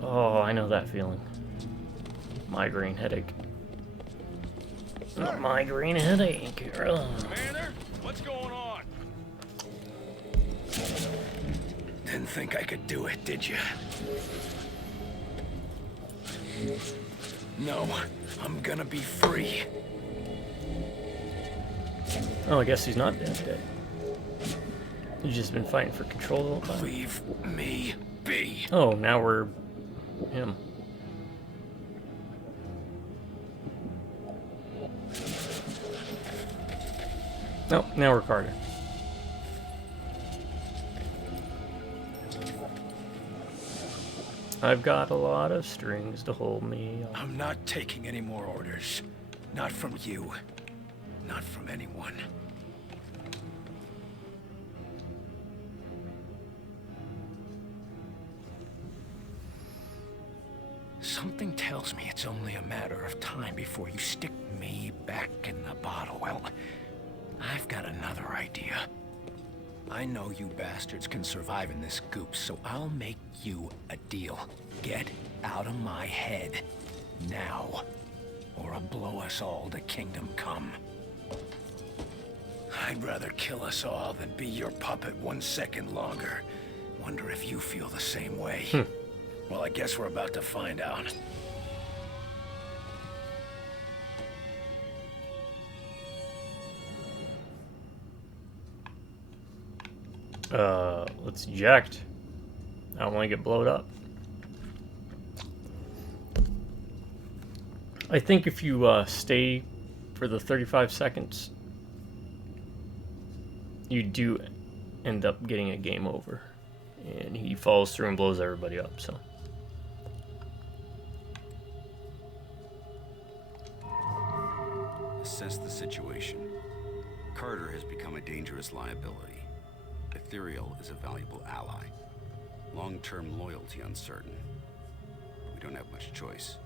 Oh, I know that feeling. Migraine headache. Not migraine headache. Ugh. Commander, what's going on? Didn't think I could do it, did you? No, I'm gonna be free. Oh, I guess he's not dead. He's just been fighting for control the whole time. Leave me be. Oh, now we're him. Nope, now we're Carter. I've got a lot of strings to hold me up. I'm not taking any more orders. Not from you. Not from anyone. Something tells me it's only a matter of time before you stick me back in the bottle. Well, I've got another idea. I know you bastards can survive in this goop, so I'll make you a deal. Get out of my head. Now. Or I'll blow us all to Kingdom Come. I'd rather kill us all than be your puppet 1 second longer. Wonder if you feel the same way. Well, I guess we're about to find out. Let's eject. I don't want to get blown up. I think if you stay for the 35 seconds, you do end up getting a game over. And he falls through and blows everybody up, so. Assess the situation. Carter has become a dangerous liability. Ethereal is a valuable ally. Long-term loyalty uncertain. We don't have much choice.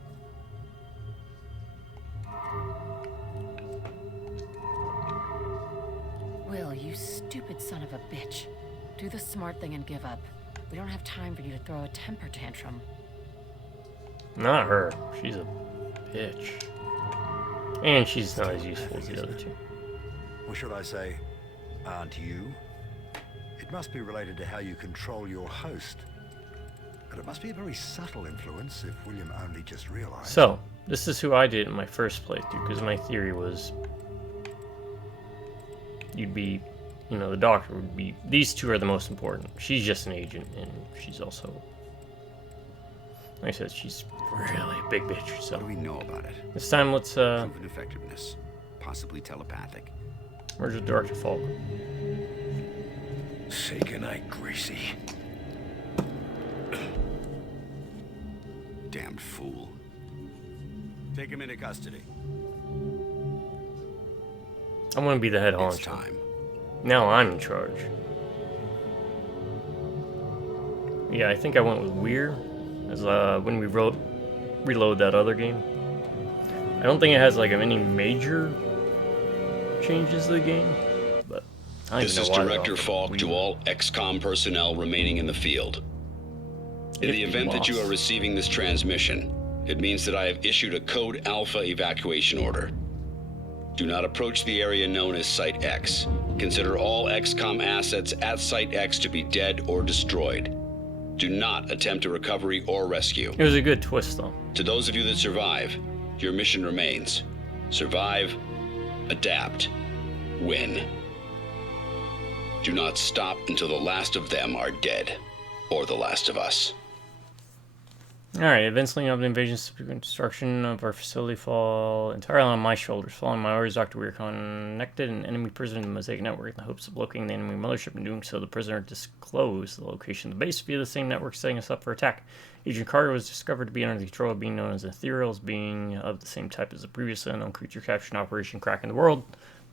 Will, you stupid son of a bitch. Do the smart thing and give up. We don't have time for you to throw a temper tantrum. Not her. She's a bitch. And she's not as useful as the other two. Or should I say, aren't you? It must be related to how you control your host. But it must be a very subtle influence if William only just realized. So, this is who I did in my first playthrough, because my theory was you'd be, you know, the doctor would be, these two are the most important. She's just an agent, and she's also, like I said, she's really a big bitch, so. What do we know about it? This time, let's, Proven effectiveness. Possibly telepathic. Where's the Director Falk? Say goodnight, Greasy. Damned fool. Take him into custody. I'm gonna be the head honcho. It's time. Now I'm in charge. Yeah, I think I went with Weir as when we reload that other game. I don't think it has like any major changes to the game, but I don't This even is know why Director Falk to all XCOM personnel remaining in the field. In the event that you are receiving this transmission, it means that I have issued a Code Alpha evacuation order. Do not approach the area known as Site X. Consider all XCOM assets at Site X to be dead or destroyed. Do not attempt a recovery or rescue. It was a good twist, though. To those of you that survive, your mission remains. Survive, adapt, win. Do not stop until the last of them are dead, or the last of us. Alright, events leading up to the invasion construction of our facility fall entirely on my shoulders. Following my orders, Dr. Weir connected an enemy prisoner to the Mosaic network in the hopes of locating the enemy mothership. In doing so, the prisoner disclosed the location of the base via the same network, setting us up for attack. Agent Carter was discovered to be under the control of a being known as Ethereal, as being of the same type as the previously unknown creature captured in Operation Crack in the World.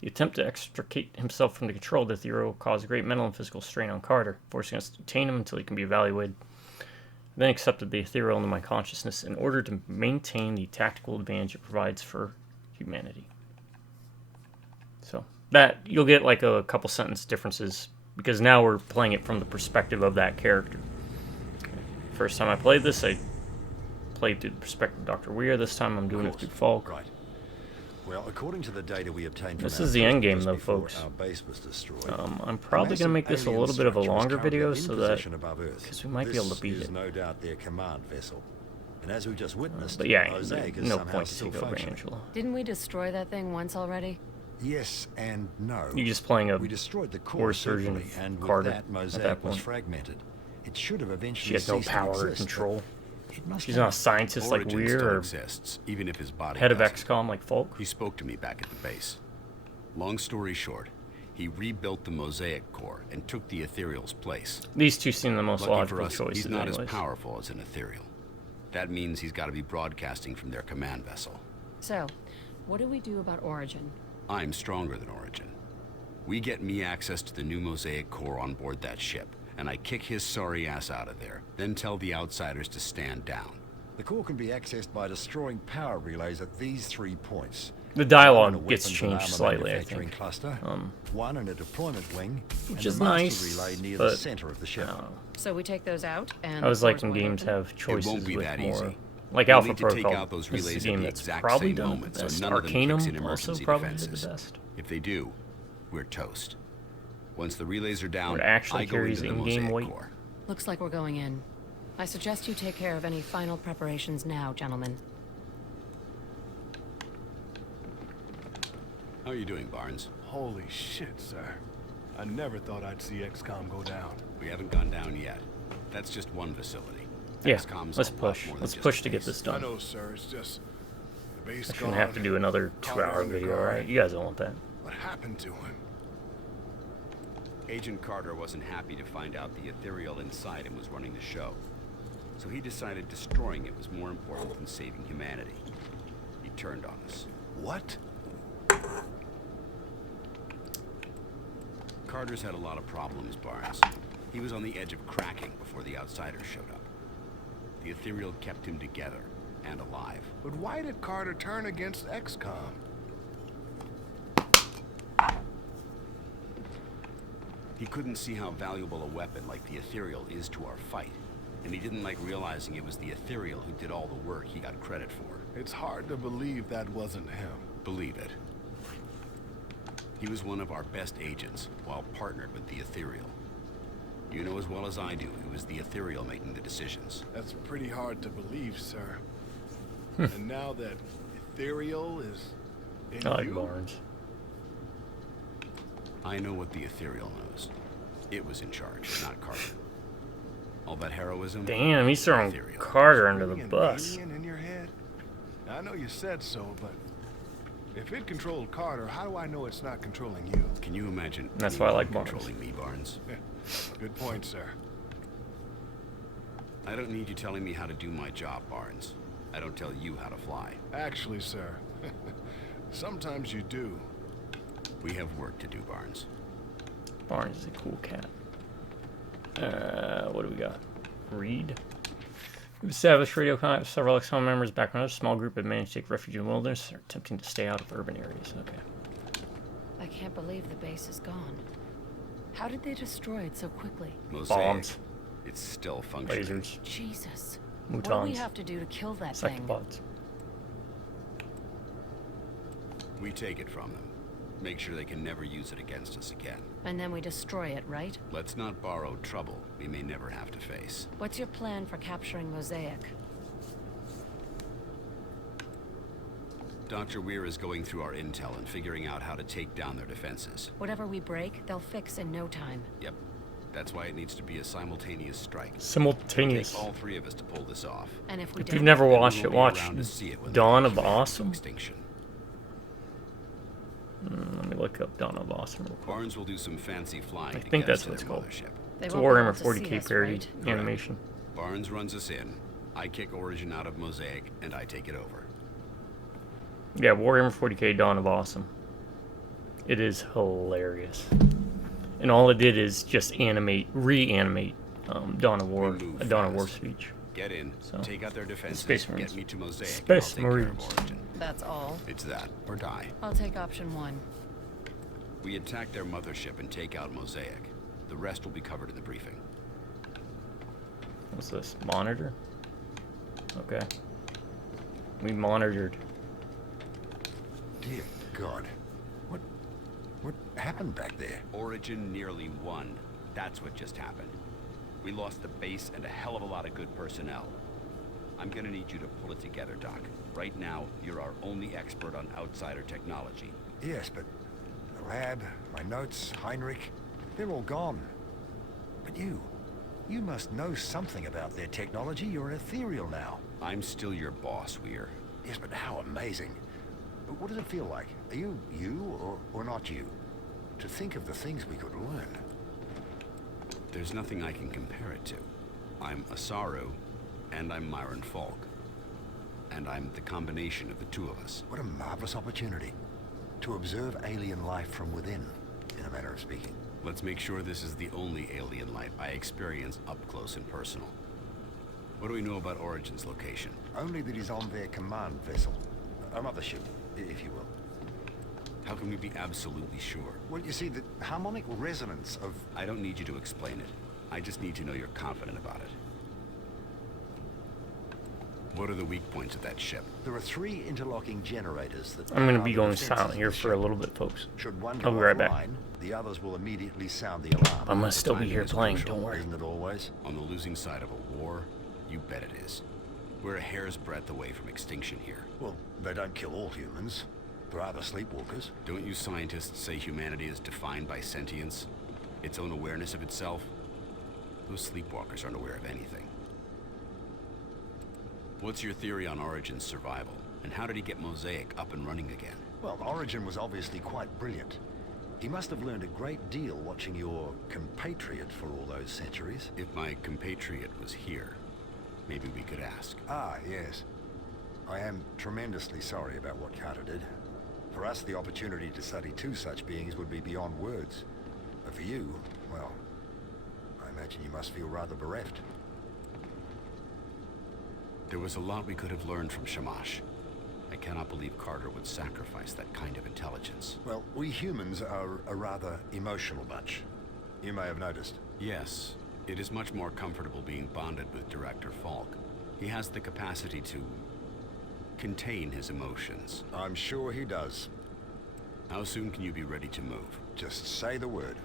The attempt to extricate himself from the control of the Ethereal caused great mental and physical strain on Carter, forcing us to detain him until he can be evaluated. I then accepted the Ethereal into my consciousness in order to maintain the tactical advantage it provides for humanity. So, that, you'll get like a couple sentence differences, because now we're playing it from the perspective of that character. First time I played this, I played through the perspective of Dr. Weir. This time I'm doing it through Falk. Right. Well, according to the data we obtained from this is the end game, though, before folks. our base was destroyed, I'm probably going to make this a little bit of a longer video so that, because we might be able to beat it. No doubt their command vessel. And as we just witnessed, but yeah, Mosaic is no somehow point to still take over functioning. Angela. Didn't we destroy that thing once already? Yes and no. You're just playing a we destroyed the core surgeon certainly, and with Carter that, Mosaic at that was point. fragmented. It should have eventually She has no ceased to power or exist, control. but She's not a scientist like Origin Weir still or exists, even if his body head of doesn't. XCOM like Falk. He spoke to me back at the base. Long story short, he rebuilt the Mosaic core and took the Ethereal's place. These two seem the most Lucky logical for us, choices. he's not anyways. as powerful as an Ethereal. That means he's got to be broadcasting from their command vessel. So, what do we do about Origin? I'm stronger than Origin. We get me access to the new Mosaic core on board that ship, and I kick his sorry ass out of there, then tell the outsiders to stand down. The core can be accessed by destroying power relays at these 3 points. The One in a dialogue gets weapons and changed armor slightly, I manufacturing think. cluster, one in a deployment wing, Which and is the master nice, relay near but the center of the ship. So we take those out, and I was the like doors when won't games open? have choices It won't be with that more. easy. Like We'll Alpha need to take Protocol. out those This is relays the at game the that's exact probably same done moment, the so best. none of them kicks in Arcanum also emergency probably defenses. did the best. If they do, we're toast. Once the relays are down, It actually I go carries into the in-game Mosaic weight. core. Looks like we're going in. I suggest you take care of any final preparations now, gentlemen. How are you doing, Barnes? Holy shit, sir. I never thought I'd see XCOM go down. We haven't gone down yet. That's just one facility. Yeah, XCOM's let's a lot push. more than Let's just push a to get base. this done. I know, sir. It's just the base I shouldn't gone. have to do another Carter 2-hour on the video, guard. right? You guys don't want that. What happened to him? Agent Carter wasn't happy to find out the ethereal inside him was running the show. So he decided destroying it was more important than saving humanity. He turned on us. What? Carter's had a lot of problems, Barnes. He was on the edge of cracking before the outsiders showed up. The ethereal kept him together and alive. But why did Carter turn against XCOM? He couldn't see how valuable a weapon like the ethereal is to our fight. And he didn't like realizing it was the ethereal who did all the work he got credit for. It's hard to believe that wasn't him. Believe it. He was one of our best agents, while partnered with the ethereal. You know as well as I do, it was the ethereal making the decisions. That's pretty hard to believe, sir. And now that ethereal is in I like you? Barnes. I know what the ethereal knows. It was in charge, not Carter. All that heroism. Damn, he's throwing ethereal. Carter under the An bus. alien in your head? I know you said so, but if it controlled Carter, how do I know it's not controlling you? Can you imagine? That's why I like anyone Barnes. controlling me, Barnes. Good point, sir. I don't need you telling me how to do my job, Barnes. I don't tell you how to fly. Actually, sir, sometimes you do. We have work to do, Barnes. Barnes is a cool cat. What do we got? Reed. We've established radio contact with several XCOM members. Back when a small group had managed to take refuge in the wilderness, they're attempting to stay out of urban areas. Okay. I can't believe the base is gone. How did they destroy it so quickly? Mosaic. Bombs. It's still functioning. Lasers. Jesus. What do we Mutons. have to do to kill that thing? Psychopods. We take it from them. Make sure they can never use it against us again. And then we destroy it, right? Let's not borrow trouble we may never have to face. What's your plan for capturing Mosaic? Dr. Weir is going through our intel and figuring out how to take down their defenses. Whatever we break, they'll fix in no time. Yep. That's why it needs to be a simultaneous strike. Simultaneous. It'll take all three of us to pull this off. And if we If don't, you've never then we watched won't it, be watch around to see it when Dawn they of crash into Awesome. extinction. Let me look up Dawn of Awesome real quick. Barnes will do some fancy flying I to think get us that's to what it's their called. mothership. They It's a won't be Warhammer able to see 40k us, parody right? animation. Barnes runs us in, I kick Origin out of Mosaic, and I take it over. Yeah, Warhammer 40k Dawn of Awesome. It is hilarious. And all it did is just reanimate Dawn of War, a Dawn of War speech. Get in, So, take out their defenses, Space Marines. get me to Mosaic, Space and I'll take care Marines. of Origin. That's all. It's that, or die. I'll take option 1. We attack their mothership and take out Mosaic. The rest will be covered in the briefing. What's this? Monitor? Okay. We monitored. Dear God. What happened back there? Origin nearly won. That's what just happened. We lost the base and a hell of a lot of good personnel. I'm gonna need you to pull it together, Doc. Right now, you're our only expert on outsider technology. Yes, but the lab, my notes, Heinrich, they're all gone. But you must know something about their technology. You're an ethereal now. I'm still your boss, Weir. Yes, but how amazing. What does it feel like? Are you or not you? To think of the things we could learn. There's nothing I can compare it to. I'm Asaru, and I'm Myron Falk. And I'm the combination of the two of us. What a marvelous opportunity. To observe alien life from within, in a manner of speaking. Let's make sure this is the only alien life I experience up close and personal. What do we know about Origin's location? Only that he's on their command vessel. A mothership, if you will. How can we be absolutely sure? Well, you see, the harmonic resonance of... I don't need you to explain it. I just need to know you're confident about it. What are the weak points of that ship? There are 3 interlocking generators that... I'm going to be power the going defenses silent of here the for a ship. little bit, folks. Should one I'll go be right back. offline, the others will immediately sound the alarm. I'm going to The still be timing here is playing, crucial, don't worry. Isn't it always? On the losing side of a war, you bet it is. We're a hair's breadth away from extinction here. Well, they don't kill all humans. There are the sleepwalkers. Don't you scientists say humanity is defined by sentience? Its own awareness of itself? Those sleepwalkers aren't aware of anything. What's your theory on Origin's survival? And how did he get Mosaic up and running again? Well, Origin was obviously quite brilliant. He must have learned a great deal watching your compatriot for all those centuries. If my compatriot was here, maybe we could ask. Ah, yes. I am tremendously sorry about what Carter did. For us, the opportunity to study two such beings would be beyond words. But for you, well, I imagine you must feel rather bereft. There was a lot we could have learned from Shamash. I cannot believe Carter would sacrifice that kind of intelligence. Well, we humans are a rather emotional bunch. You may have noticed. Yes, it is much more comfortable being bonded with Director Falk. He has the capacity to contain his emotions. I'm sure he does. How soon can you be ready to move? Just say the word.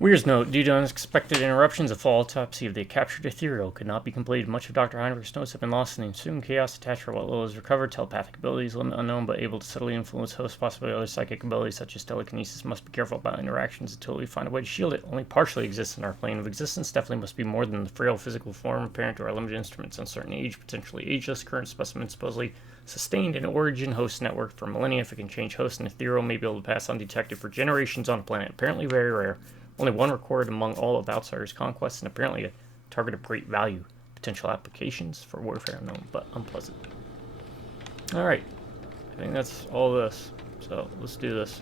Weir's note, due to unexpected interruptions, a full autopsy of the captured ethereal could not be completed. Much of Dr. Heinrich's notes have been lost in the ensuing chaos attached to what little is recovered. Telepathic abilities, limit unknown, but able to subtly influence hosts, possibly other psychic abilities such as telekinesis. Must be careful about interactions until we find a way to shield it. Only partially exists in our plane of existence. Definitely must be more than the frail physical form apparent to our limited instruments. Uncertain age, potentially ageless. Current specimen supposedly sustained an origin host network for millennia. If it can change host and ethereal, may be able to pass undetected for generations on a planet. Apparently very rare. Only one recorded among all of Outsider's conquests, and apparently a target of great value. Potential applications for warfare unknown, but unpleasant. Alright. I think that's all this. So, let's do this.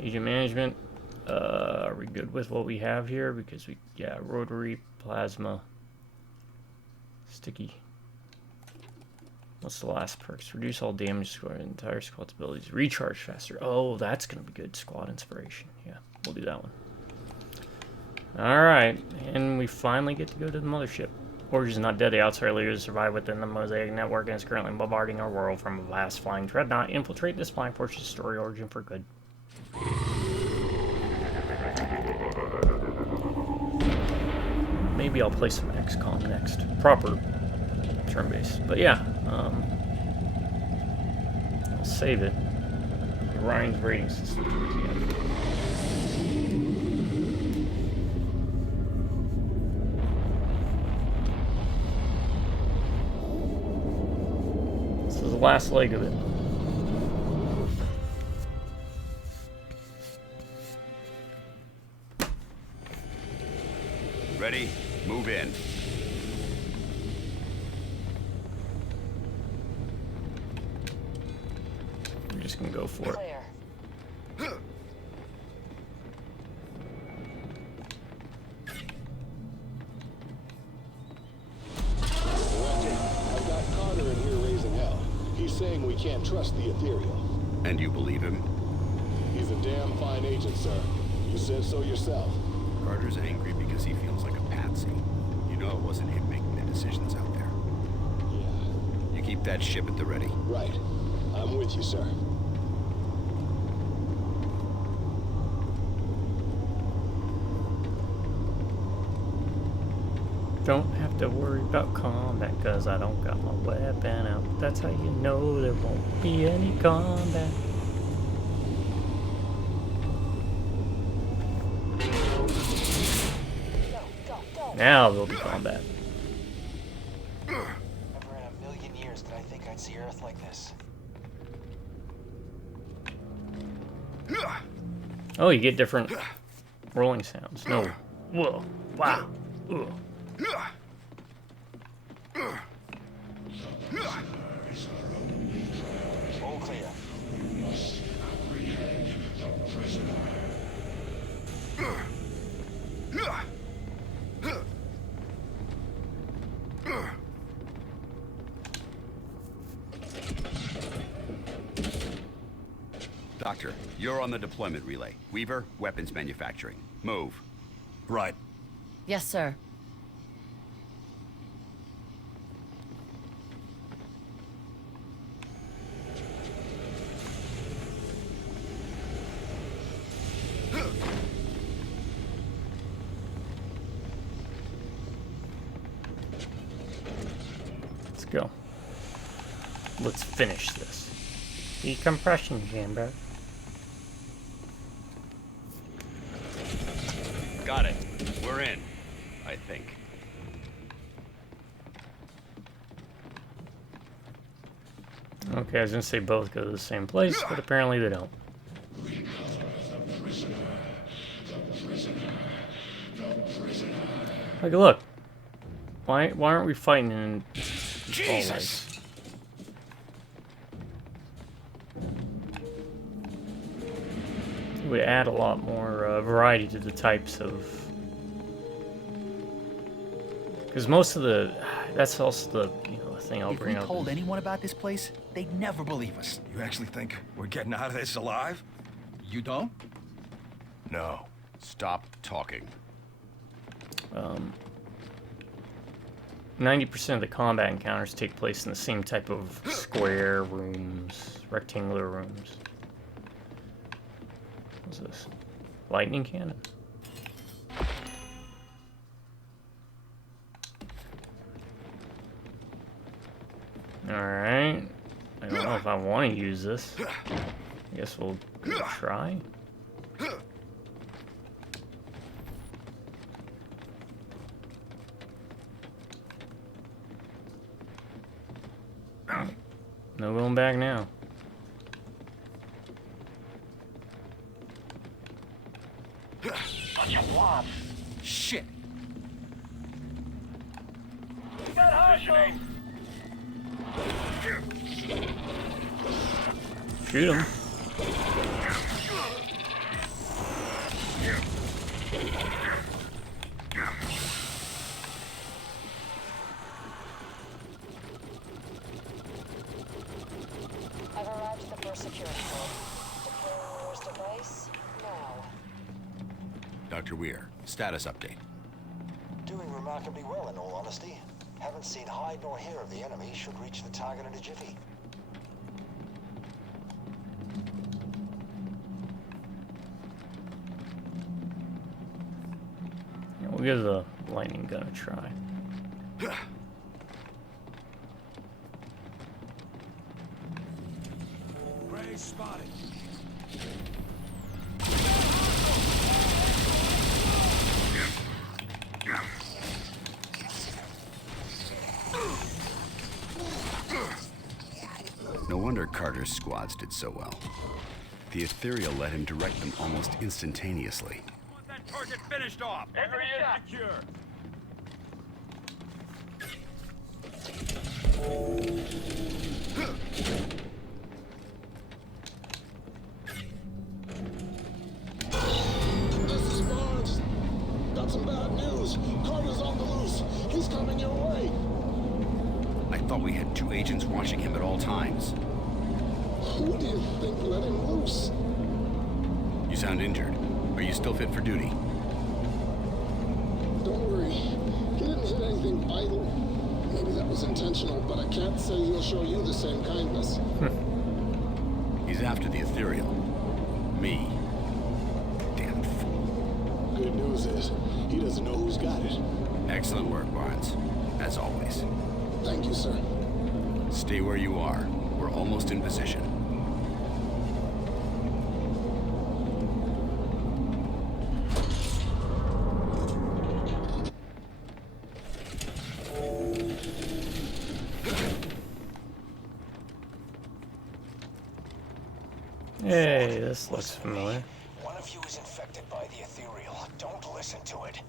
Agent management. Are we good with what we have here? Because rotary, plasma, sticky. What's the last perks? Reduce all damage score, entire squad's abilities. Recharge faster. Oh, that's going to be good. Squad inspiration. Yeah. We'll do that one. Alright, and we finally get to go to the mothership. Origin's not dead. The outsider leaders survive within the Mosaic network and is currently bombarding our world from a vast flying dreadnought. Infiltrate this flying fortress, destroy Origin for good. Maybe I'll play some XCOM next. Proper turn-based. But yeah, I'll save it. Ryan's rating system. Yeah. The last leg of it. Ready? Move in. I'm just gonna go for it. Saying we can't trust the ethereal. And you believe him? He's a damn fine agent, sir. You said so yourself. Carter's angry because he feels like a patsy. You know it wasn't him making the decisions out there. Yeah. You keep that ship at the ready. Right. I'm with you, sir. Don't have to worry about combat, cause I don't got my weapon out. That's how you know there won't be any combat. Now there'll be combat. Never in a million years did I think I'd see Earth like this. Oh, you get different rolling sounds. No. Whoa. Wow. Ugh. All clear. Doctor, you're on the deployment relay. Weaver, weapons manufacturing. Move. Right. Yes, sir. Let's go. Let's finish this. Decompression chamber. Got it. We're in, I think. Okay, I was gonna say both go to the same place, but apparently they don't. Like, look. Why aren't we fighting in Jesus? It would add a lot more variety to the types of... Because most of the... That's also the, the thing I'll bring up. If we told anyone about this place, they'd never believe us. You actually think we're getting out of this alive? You don't? No. Stop talking. 90% of the combat encounters take place in the same type of square rooms, rectangular rooms. What's this? Lightning cannon? Alright. I don't know if I want to use this. I guess we'll give it a try. No going back now. Bunch of blobs. Shit. We got hostile. Shoot him. I've arrived at the first security code. Deploying Moore's device now. Dr. Weir, status update. Doing remarkably well, in all honesty. Haven't seen hide nor hair of the enemy. Should reach the target in a jiffy. Yeah, we'll give the lightning gun a try. Prey spotted. No wonder Carter's squads did so well. The ethereal let him direct them almost instantaneously. Want that target finished off. Area secure. This is Barnes. Got some bad news. Carter's on the loose. He's coming your way. I thought we had 2 agents watching him at all times. Who do you think let him loose? You sound injured. Are you still fit for duty? Don't worry. He didn't hit anything vital. Maybe that was intentional, but I can't say he'll show you the same kindness. He's after the ethereal. Me. Damn fool. Good news is, he doesn't know who's got it. Excellent work, Barnes. As always. Thank you, sir. Stay where you are. We're almost in position. Hey, this looks familiar. One of you is infected by the ethereal. Don't listen to it.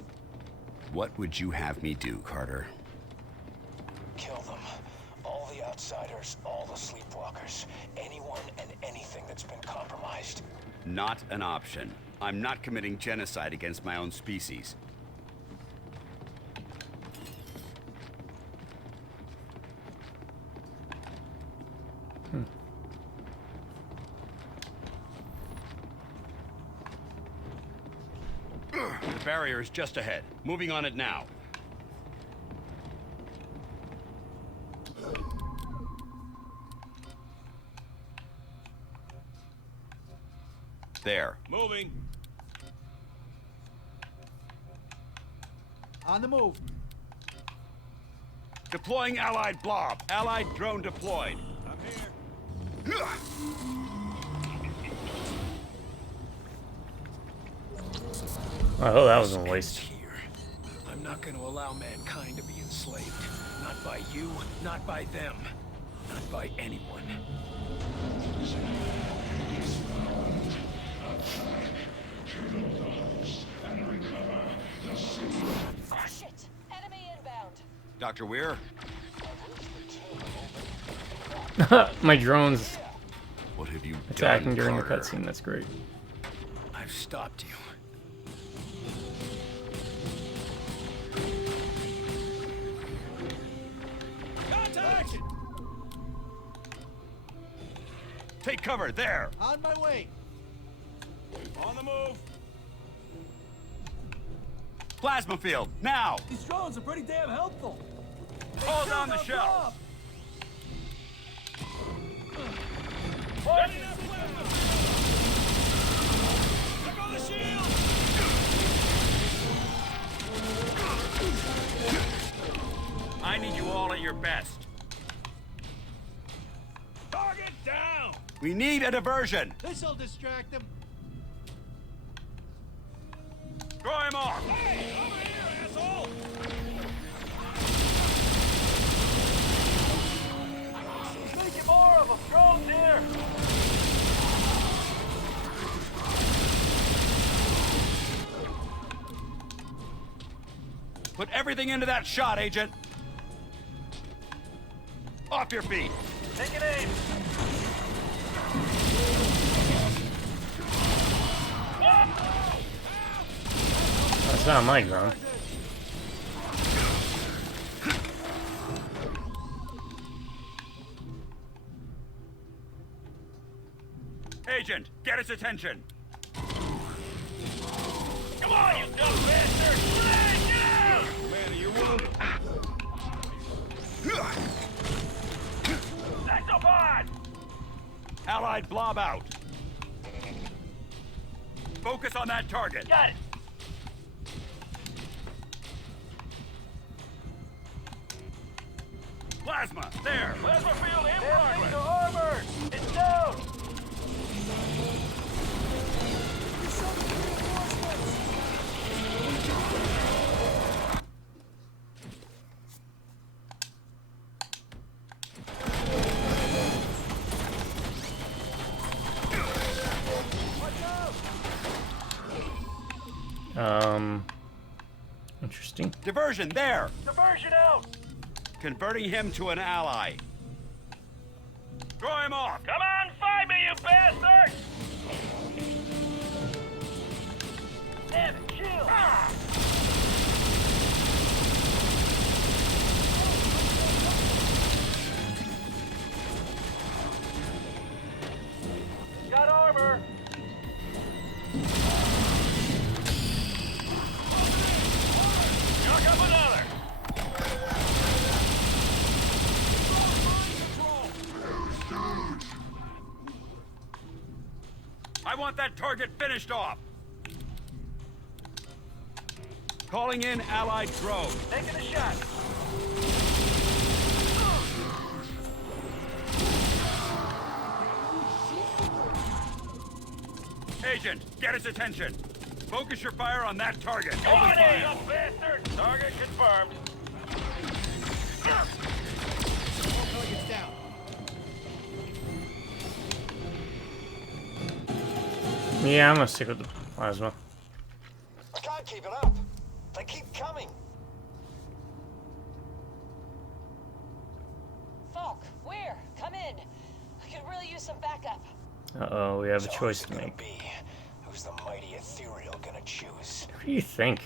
What would you have me do, Carter? Kill them. All the outsiders, all the sleepwalkers, anyone and anything that's been compromised. Not an option. I'm not committing genocide against my own species. The barrier is just ahead. Moving on it now. There. Moving. On the move. Deploying Allied blob. Allied drone deployed. I'm here. Oh, that was a waste. I'm not going to allow mankind to be enslaved. Not by you, not by them, not by anyone. Oh shit! Enemy inbound. Dr. Weir? My drone's What have you attacking done, during the Carter? cutscene. That's great. I've stopped you. Contact! Take cover, there! On my way. On the move. Plasma field, now! These drones are pretty damn helpful. Hold down the shell! Setting up weapons. Check on the shield. I need you all at your best. Target down. We need a diversion! This'll distract them. Throw him off! Hey, over here, asshole. Making more of them. Drones here. Put everything into that shot, Agent! Off your feet! Taking aim. That's not my drone. Agent, get his attention! Come on, you dumb bastard. Hey, get out. Man, are you wounded? That's up on. Allied blob out! Focus on that target! Got it. Plasma, there! Plasma field in progress. Things are armored. It's down. Interesting. Diversion, there! Diversion out. Converting him to an ally. Throw him off! Come on, fight me, you bastard. Damn it, chill. Got armor. Knock up another. I want that target finished off! Calling in Allied drone. Taking a shot. Agent, get his attention. Focus your fire on that target. Come on, Open fire. you bastard. Target confirmed. Target's down. Yeah, I'm gonna stick with the plasma. I can't keep it up. They keep coming. Falk, where? Come in. I could really use some backup. Uh-oh, we have a choice to make. Who's the mighty ethereal gonna choose? Who do you think?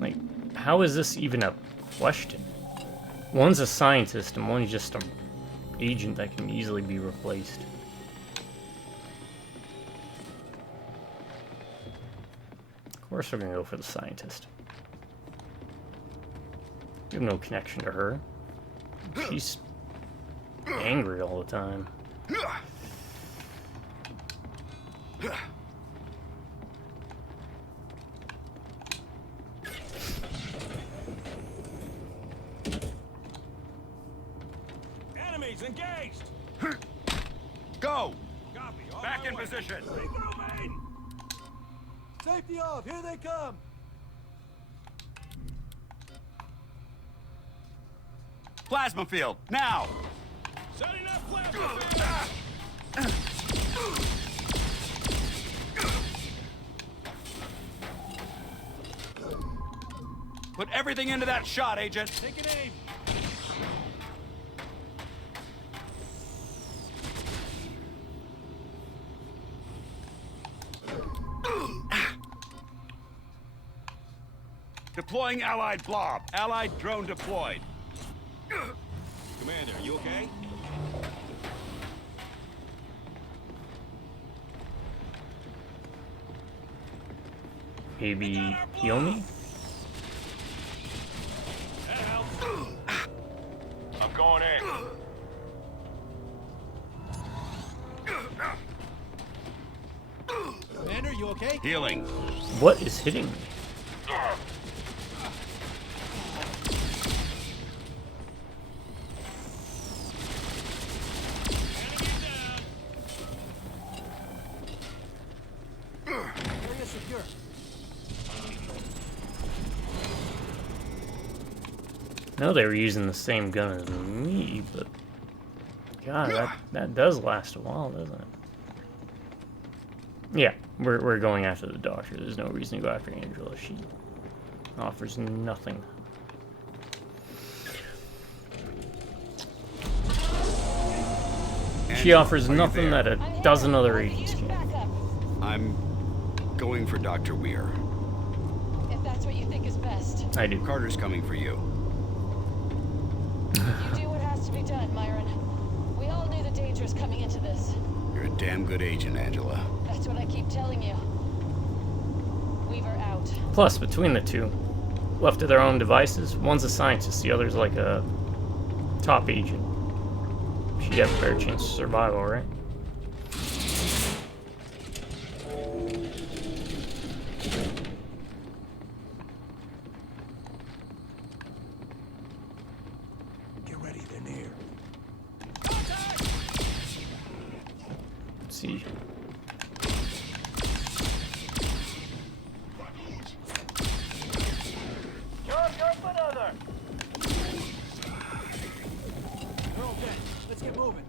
Like, how is this even a question? One's a scientist and one's just a agent that can easily be replaced. Of course we're gonna go for the scientist. We have no connection to her. She's angry all the time. Enemies engaged! Go! Copy. On Back my in way. position! Regrouping! Safety off! Here they come! Plasma field, now! Setting up plasma field! Put everything into that shot, Agent! Take an aim! Deploying Allied blob. Allied drone deployed. Commander, you okay? Maybe heal me? That helps. I'm going in. Commander, you okay? Healing. What is hitting me? Area secure. No, they were using the same gun as me, but God, that does last a while, doesn't it? Yeah, we're going after the doctor. There's no reason to go after Angela. She offers nothing. She offers nothing that a dozen other agents can. I'm going for Dr. Weir. If that's what you think is best. I do. Carter's coming for you. You do what has to be done, Myron. We all knew the dangers coming into this. You're a damn good agent, Angela. That's what I keep telling you. Weaver out. Plus, between the two, left to their own devices, one's a scientist, the other's like a top agent. She'd have a better chance of survival, right? Get ready, they're near. Let's see. They're all dead. Let's get moving.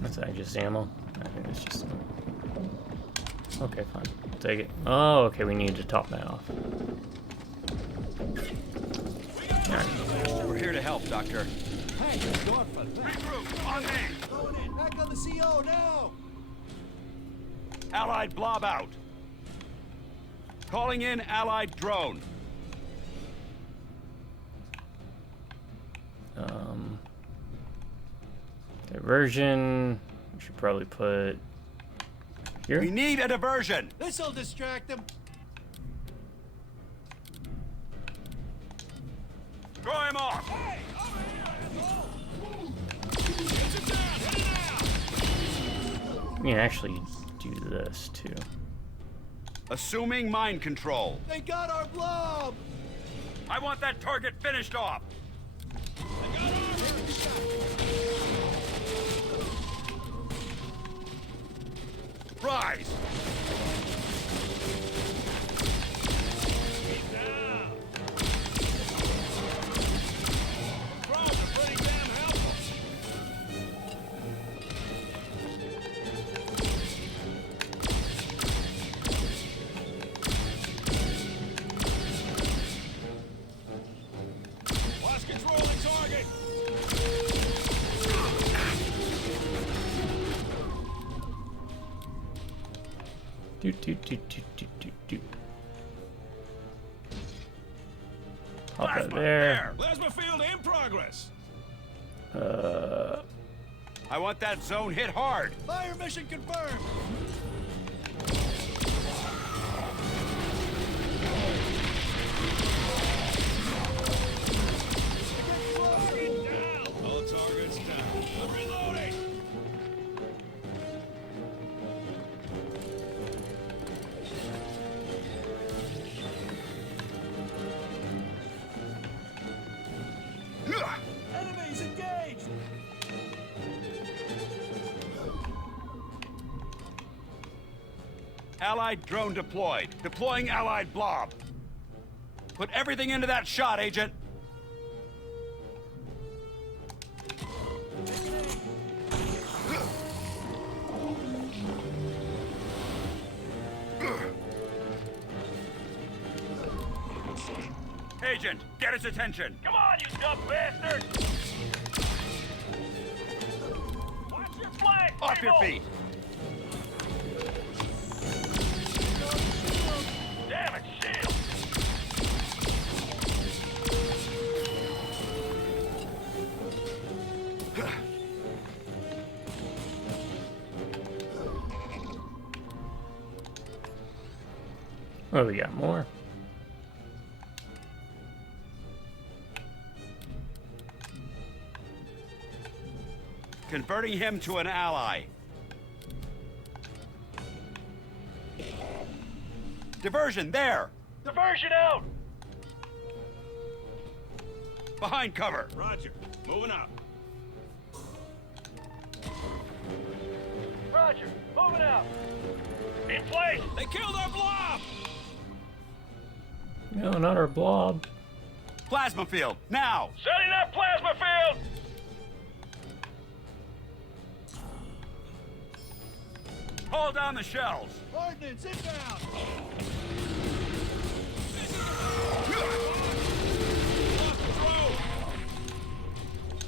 That's that just ammo? I think it's just ammo. Okay, fine. I'll take it. Oh, okay, we need to top that off. Alright. We're here to help, Doctor. Hey, go for that. Regroup, on me! Going in. Back on the CO now. Allied blob out. Calling in Allied drone. Diversion. We should probably put here. We need a diversion. This'll distract them. Throw him off. Hey, over here, asshole! Get it down, hit it out! We can actually do this too. Assuming mind control. They got our blob. I want that target finished off. I got armor! Rise. He's down! Drones are pretty damn helpful! Lost control of target! Do. Hop out there. Plasma field in progress. I want that zone hit hard. Fire mission confirmed. All targets down. I'm reloading. Enemies engaged. Allied drone deployed. Deploying Allied blob. Put everything into that shot, Agent. Agent, get his attention. Come on, you dumb bastard! Watch your flank, Off your feet. Damn it, shield! Oh, we got more. Converting him to an ally. Diversion, there! Diversion out! Behind cover. Roger. Moving out. Roger, moving out! In place! They killed our blob! No, not our blob. Plasma field, now! Setting up plasma field! Hold down the shells. Ordnance inbound.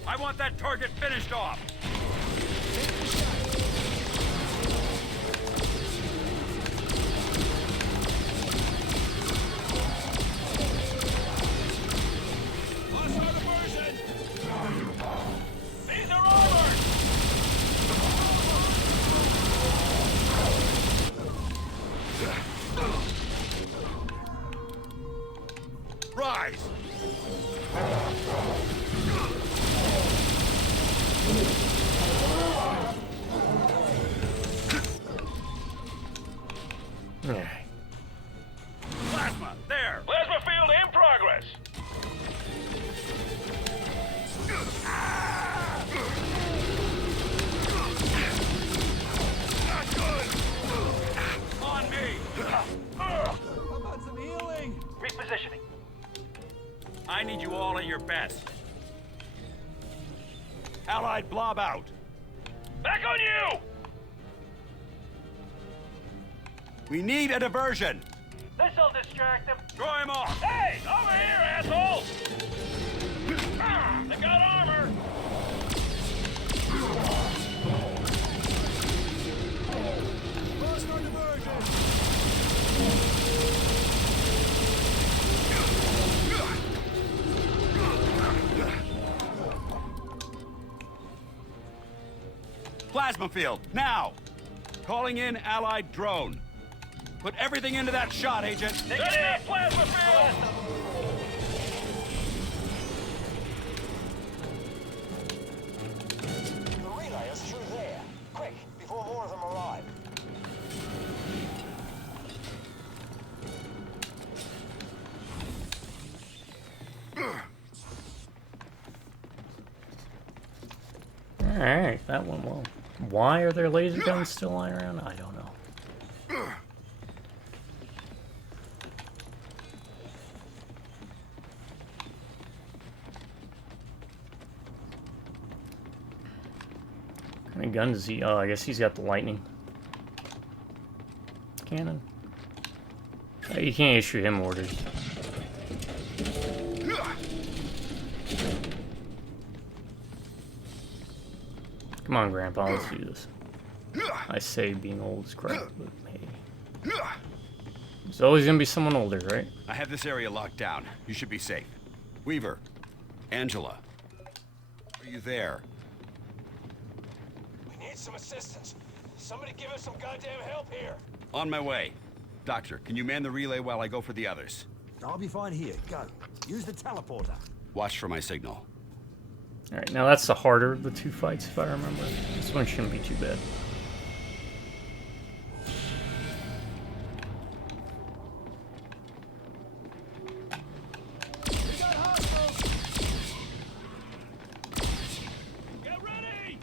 I want that target finished off. Hostile diversion! These are armored! Rise! Plasma, there! Plasma field in progress! Not good! On me! How about some healing? Repositioning. I need you all at your best. Allied blob out. Back on you! We need a diversion. This'll distract them. Throw him off. Hey, over here, assholes! They got armor! Lost our diversion. Plasma field, now! Calling in Allied drone. Put everything into that shot, Agent. Setting up plasma field! The relay is through there. Quick, before more of them arrive. Alright, that went well. Why are there laser guns still lying around? I don't know. What kind of gun does he? Oh, I guess he's got the lightning cannon. You can't issue him orders. Come on, Grandpa, let's do this. I say being old is crap, but hey. There's always gonna be someone older, right? I have this area locked down. You should be safe. Weaver. Angela. Are you there? We need some assistance. Somebody give us some goddamn help here. On my way. Doctor, can you man the relay while I go for the others? I'll be fine here. Go. Use the teleporter. Watch for my signal. Alright, now that's the harder of the two fights, if I remember. This one shouldn't be too bad. Get ready!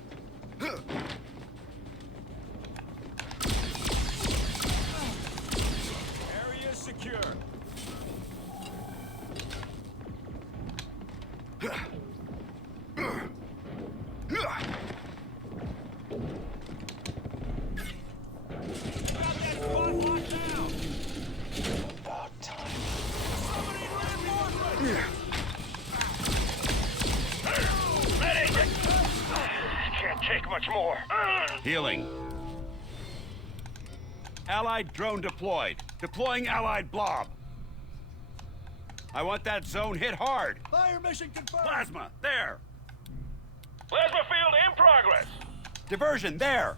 Area secure. Can't take much more. Healing. Allied drone deployed. Deploying allied blob. I want that zone hit hard. Fire mission confirmed. Plasma, there. Plasma field in progress. Diversion, there.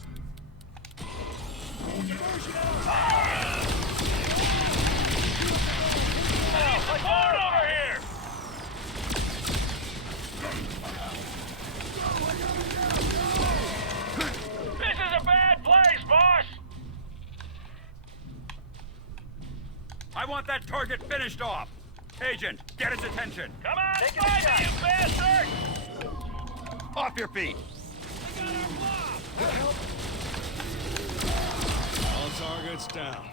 Support over here. This is a bad place, boss. I want that target finished off. Agent, get his attention. Come on, fight me, you bastard! Off your feet. All targets down.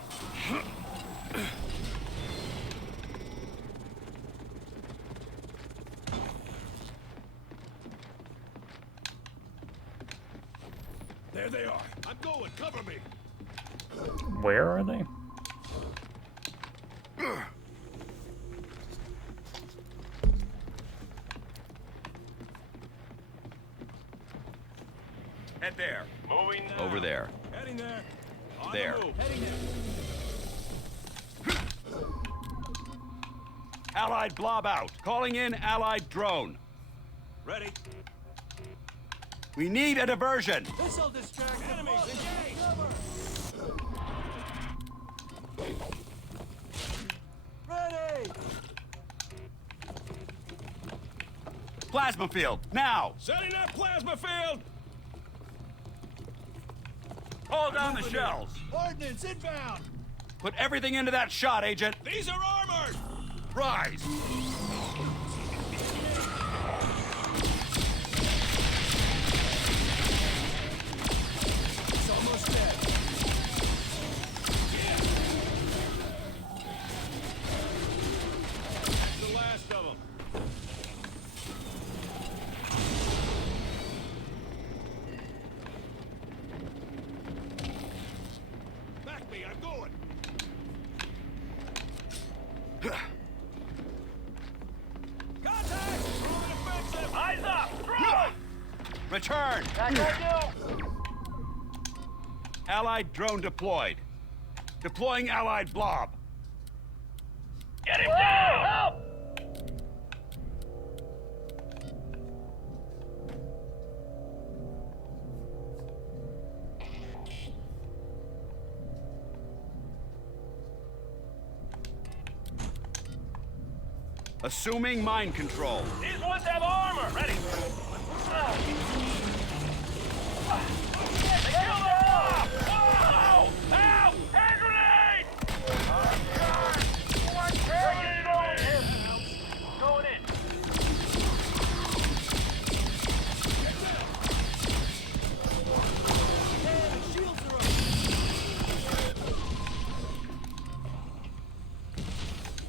There they are. I'm going. Cover me. Where are they? Head there. Moving now. Over there. Heading there. On There. the move. Heading there. Allied blob out. Calling in allied drone. Ready. We need a diversion. This'll distract Enemies engaged. Ready! Plasma field, now. Setting that plasma field. Hold down the shells. Ordnance inbound! Put everything into that shot, Agent. These are armored. Rise. It's almost dead. That's the last of them. Back me, I'm going. Contact! Moving offensive! Eyes up! Drone! Return. Back right Allied drone deployed. Deploying allied blob. Get him down! Help! Assuming mind control. These ones have armor! Ready! They killed them off! Whoa! Help! Hand grenade! Going in!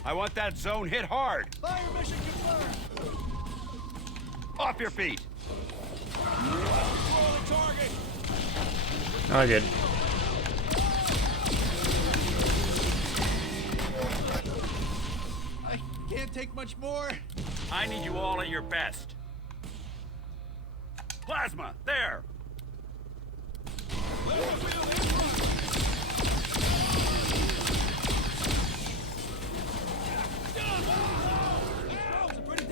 I want that zone hit hard. Fire mission confirmed! Off your feet. Target. Oh, good. I can't take much more. I need you all at your best. Plasma, there. That was a pretty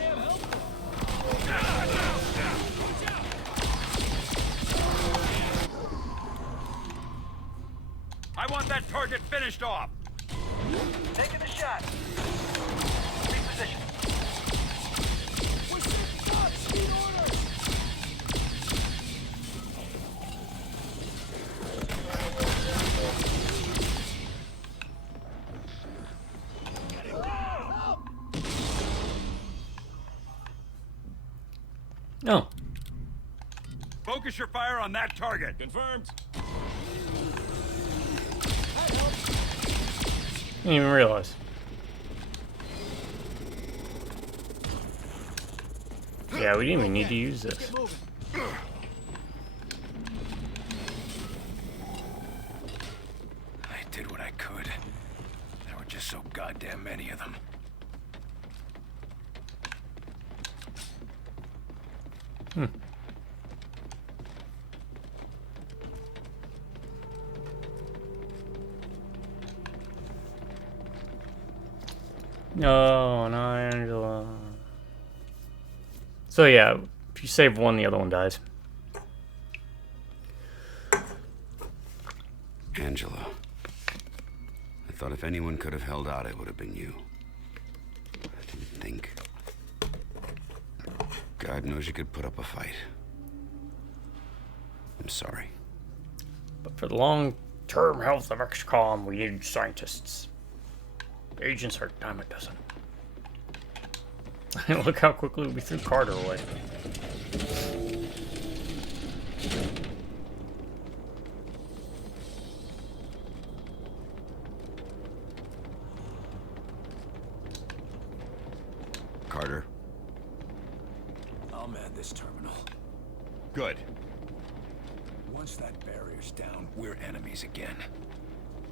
I want that target finished off. Taking the shot. Reposition. We're setting up! Speed order! No. Focus your fire on that target. Confirmed. Didn't even realize. Yeah, we didn't even need to use this. I did what I could. There were just so goddamn many of them. No, not Angela. So yeah, if you save one, the other one dies. Angela. I thought if anyone could have held out, it would have been you. I didn't think. God knows you could put up a fight. I'm sorry. But for the long-term health of XCOM, we need scientists. Agents are dime a dozen. Look how quickly we threw Carter away. Carter. I'll man this terminal. Good. Once that barrier's down, we're enemies again.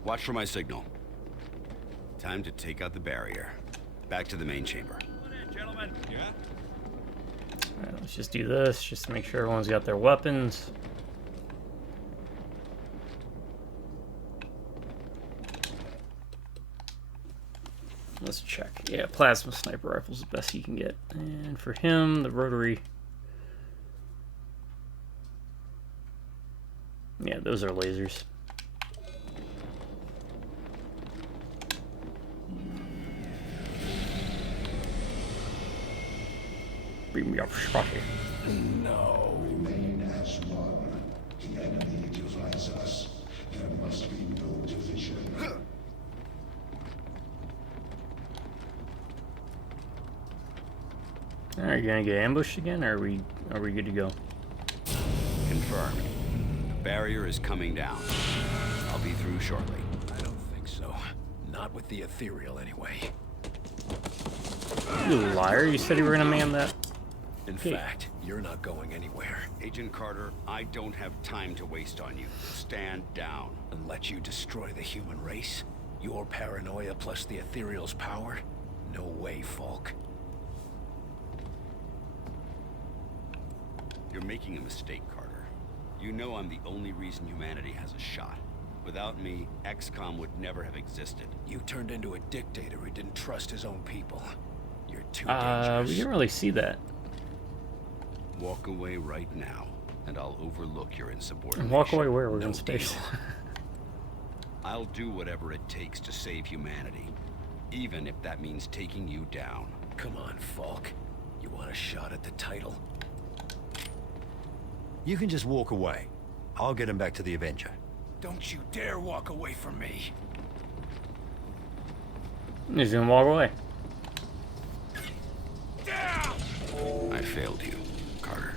Watch for my signal. Time to take out the barrier. Back to the main chamber. Gentlemen. Yeah? Alright, let's just do this, just to make sure everyone's got their weapons. Let's check. Yeah, plasma sniper rifle's the best you can get. And for him, the rotary. Yeah, those are lasers. Bring me up, Shotty. No. Remain as one. The enemy divides us. There must be no division. Are you gonna get ambushed again, or are we good to go? Confirmed. The barrier is coming down. I'll be through shortly. I don't think so. Not with the ethereal, anyway. You liar! You said you were gonna man that. In fact, you're not going anywhere. Agent Carter, I don't have time to waste on you. Stand down. And let you destroy the human race? Your paranoia plus the ethereal's power? No way, Falk. You're making a mistake, Carter. You know I'm the only reason humanity has a shot. Without me, XCOM would never have existed. You turned into a dictator who didn't trust his own people. You're too dangerous. We didn't really see that. Walk away right now, and I'll overlook your insubordination. Walk away where? We're in space. I'll do whatever it takes to save humanity, even if that means taking you down. Come on, Falk. You want a shot at the title? You can just walk away. I'll get him back to the Avenger. Don't you dare walk away from me. He's gonna walk away. I failed you, Carter.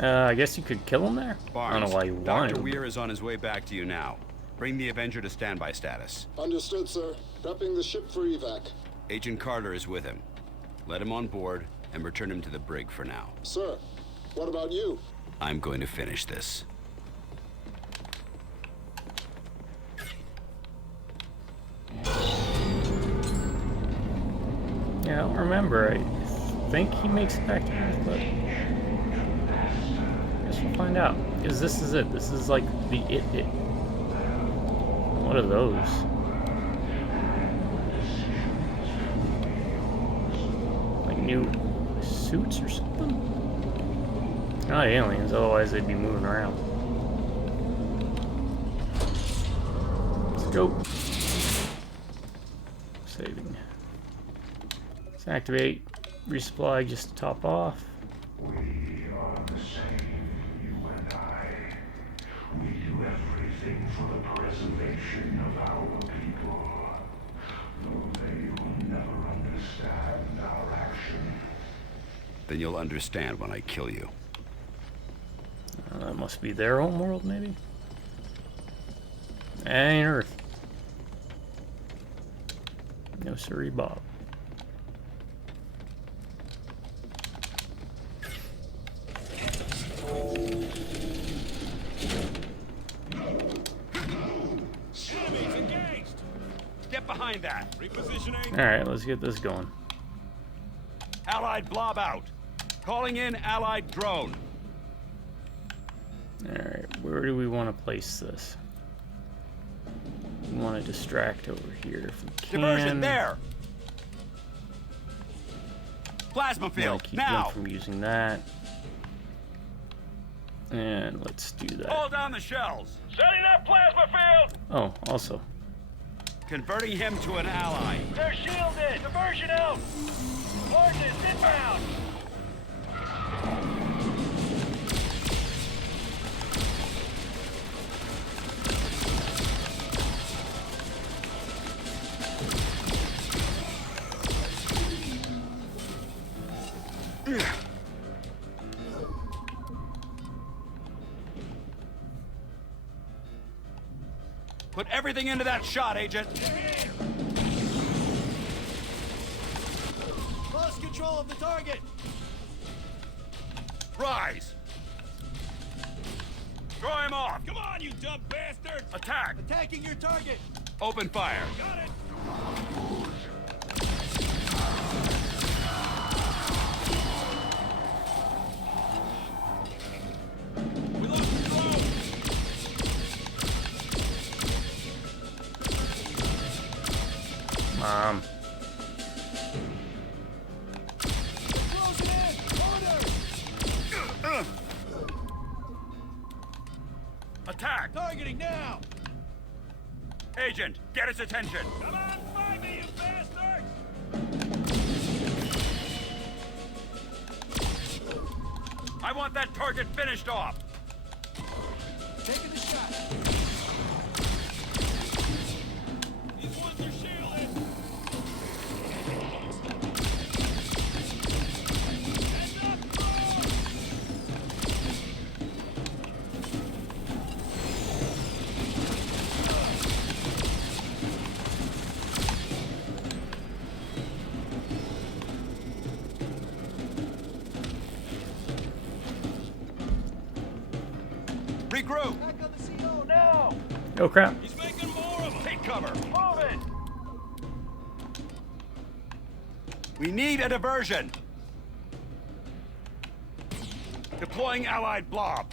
I guess you could kill him there? Barnes, I don't know why you wanted Dr. him. Weir is on his way back to you now. Bring the Avenger to standby status. Understood, sir. Prepping the ship for evac. Agent Carter is with him. Let him on board and return him to the brig for now. Sir, what about you? I'm going to finish this. Yeah, I don't remember. I think he makes it back to Earth, but I guess we'll find out. Because this is it. This is like the it. What are those? Like new suits or something? Not aliens, otherwise they'd be moving around. Let's go. Saving. Let's activate. Resupply just to top off. We are the same, you and I. We do everything for the preservation of our people. Though they will never understand our action. Then you'll understand when I kill you. That must be their home world, maybe? Ain't Earth. No siree, Bob. Enemies engaged! Get behind that! Repositioning! Alright, let's get this going. Allied blob out. Calling in allied drone. Alright, where do we want to place this? We want to distract over here if we can. Diversion there! Plasma We want field, to keep now! them from using that. And let's do that. Hold down the shells! Setting up plasma field! Oh, also. Converting him to an ally. They're shielded! Diversion out! Ordnance inbound! Put everything into that shot, Agent. Lost control of the target. Rise! Throw him off! Come on, you dumb bastards! Attack! Attacking your target. Open fire! Got it! We lost the drone! Mom. Closing in. Order. Attack! Targeting now. Agent, get his attention! Come on, find me, you bastards! I want that target finished off! Taking the shot. These ones are shielded! Heads up, drone! Regroup! Back on the CO Now! Oh crap. He's making more of them! Take cover! Move it! We need a diversion! Deploying allied blob.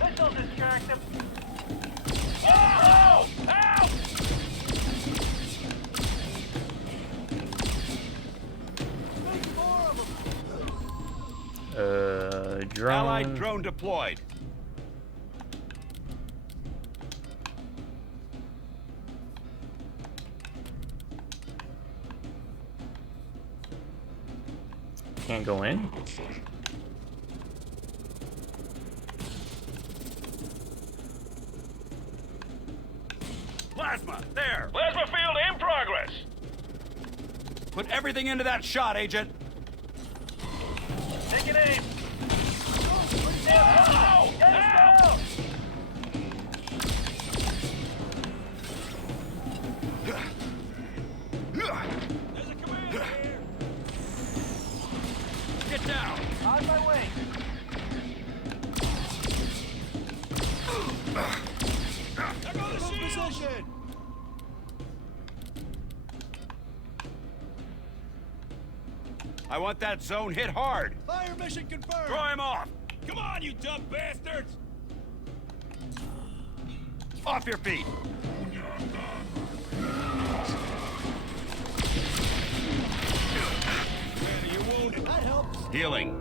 This'll distract them. Whoa! Help! Make more of them. Drone. Allied drone deployed. Can't go in. Plasma, there! Plasma field in progress! Put everything into that shot, Agent. Taking aim! Whoa! Get us down! There's a commander here! Get down! On my way! There go the shields! Position. I want that zone hit hard. Fire mission confirmed. Throw him off. Come on, you dumb bastards! Off your feet. Healing.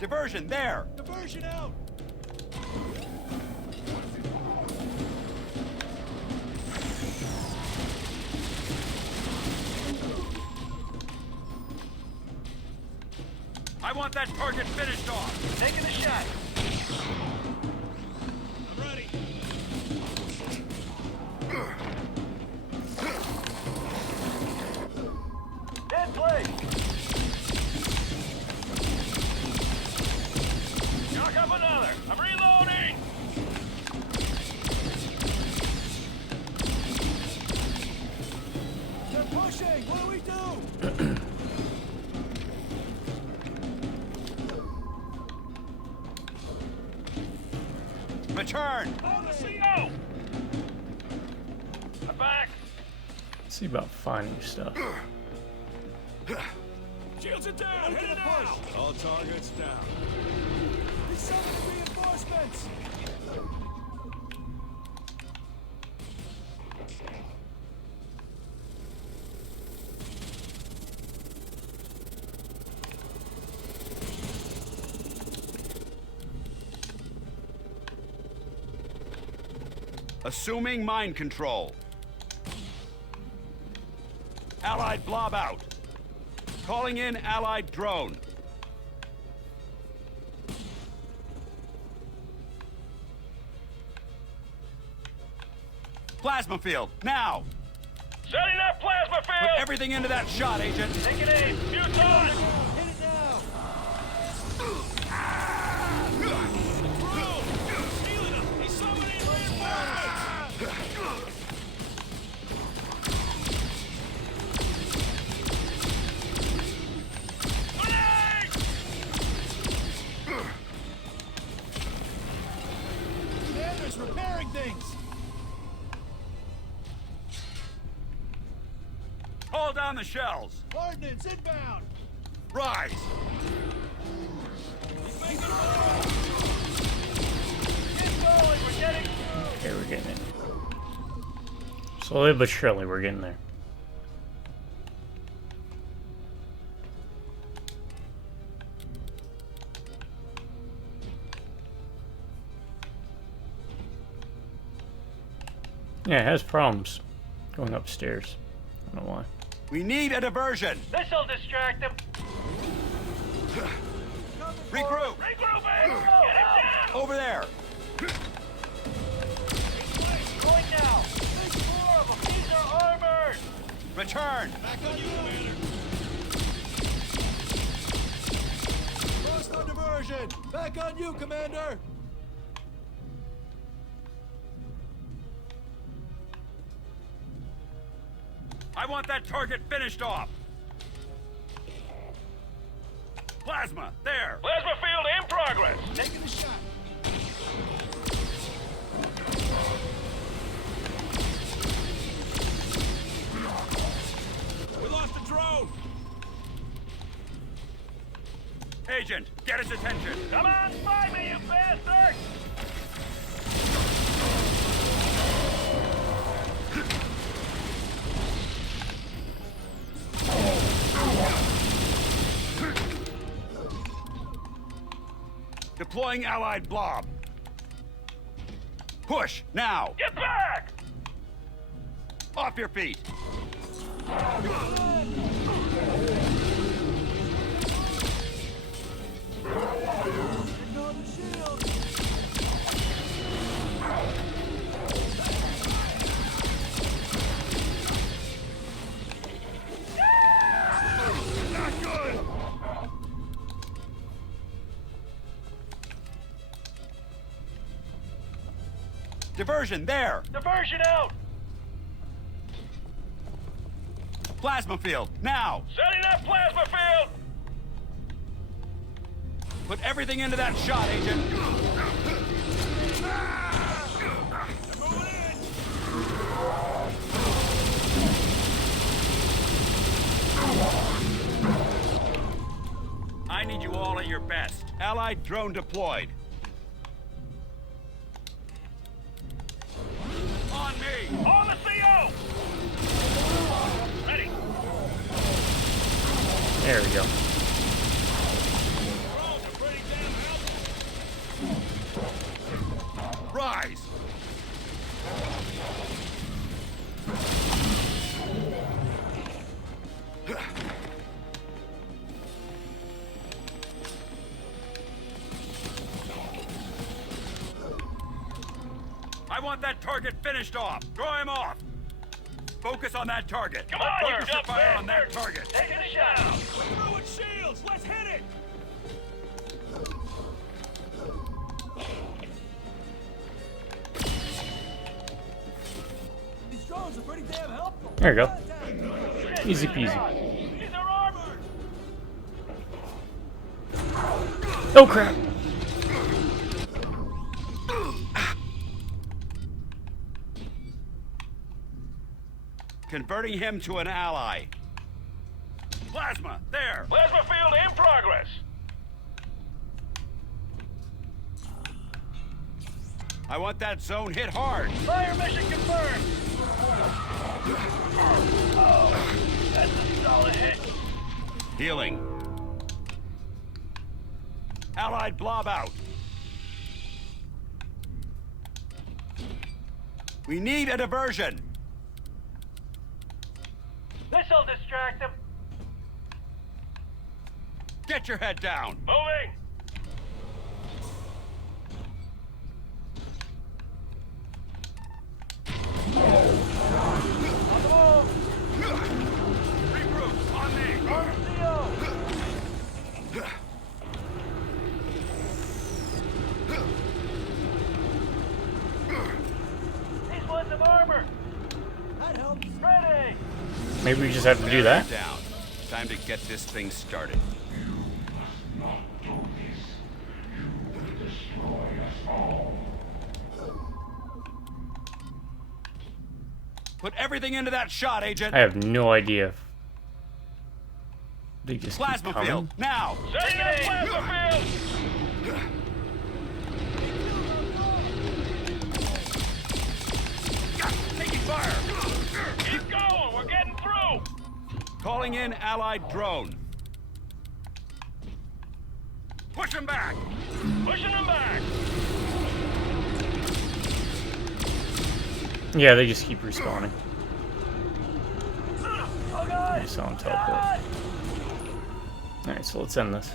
Diversion, there! Diversion out! I want that target finished off. Taking a shot. I'm ready. Dead play. Knock up another. I'm reloading. They're pushing. What do we do? Return! On the CO! I'm back! Let's see about finding stuff. Shields are down! Hit it now! All targets down. He's summoning reinforcements! Assuming mind control. Allied blob out. Calling in allied drone. Plasma field, now! Setting up plasma Put field! everything into that shot, Agent. Taking aim! Fuse on! Hit it now! Stealing him! He's summoning reinforcements! Commander's repairing things! Haul down the shells. Ordnance inbound! Rise! He's making a move! Keep going, we're getting through! Okay, we're getting it. Slowly but surely, we're getting there. Yeah, it has problems going upstairs. I don't know why. We need a diversion. This'll distract them! Regroup. Regrouping! Get him down! Over there. Going now! There's four of them! These are armored! Return. Back on you, Commander! Lost on diversion! Back on you, Commander! I want that target finished off. Plasma, there. Plasma field in progress! Taking the shot! We lost a drone! Agent, get his attention. Come on, find me, you bastard! Deploying allied blob. Push, now. Get back! Off your feet. Ignore the shield! Not good. Diversion, there. Diversion out! Plasma field, now. Setting up plasma field! Put everything into that shot, Agent. I need you all at your best. Allied drone deployed. On me! On the CO! Ready! There we go. Rise! I want that target finished off. Draw him off. Focus on that target. Come on, Focus your fire on that target. Take it down. Throwing shields. Let's hit it. These drones are pretty damn helpful. There you go. Easy peasy. These are armored. Oh crap! Converting him to an ally. Plasma, there! Plasma field in progress. I want that zone hit hard. Fire mission confirmed. Oh, that's a solid hit. Healing. Allied blob out. We need a diversion. This'll distract him. Get your head down. Moving. On the move. Regroup, on me. RCO. These ones have armor. That helps. Ready. Maybe we just have to do that. Down. Time to get this thing started. Put everything into that shot, Agent. I have no idea. They just keep Plasma coming. field, now! Setting up plasma field. Taking fire! Keep going. We're getting through. Calling in allied drone. Push him back! Pushing them back. Yeah, they just keep respawning. Oh God. I saw him teleport. Alright, so let's end this.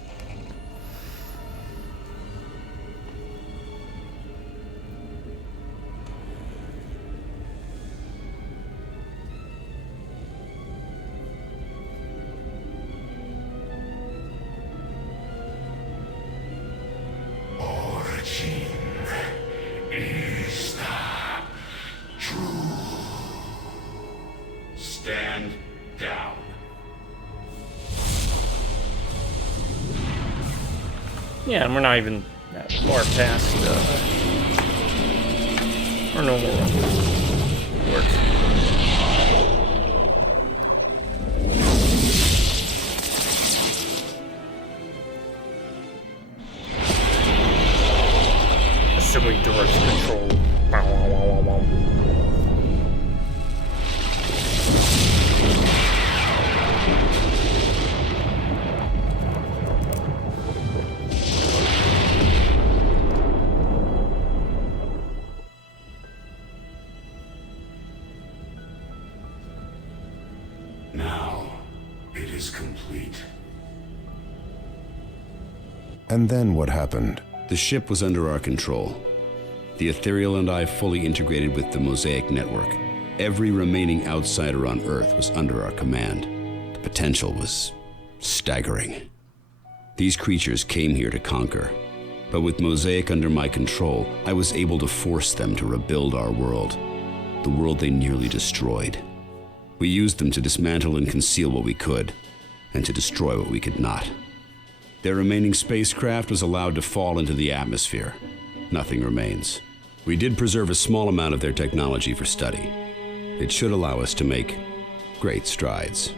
Origin is the truth. Stand down. Yeah, and we're not even that far past our normal work. Assuming direct control. Bow, wow, wow, wow, wow. Now, it is complete. And then what happened? The ship was under our control. The Ethereal and I fully integrated with the Mosaic network. Every remaining outsider on Earth was under our command. The potential was staggering. These creatures came here to conquer. But with Mosaic under my control, I was able to force them to rebuild our world. The world they nearly destroyed. We used them to dismantle and conceal what we could, and to destroy what we could not. Their remaining spacecraft was allowed to fall into the atmosphere. Nothing remains. We did preserve a small amount of their technology for study. It should allow us to make great strides.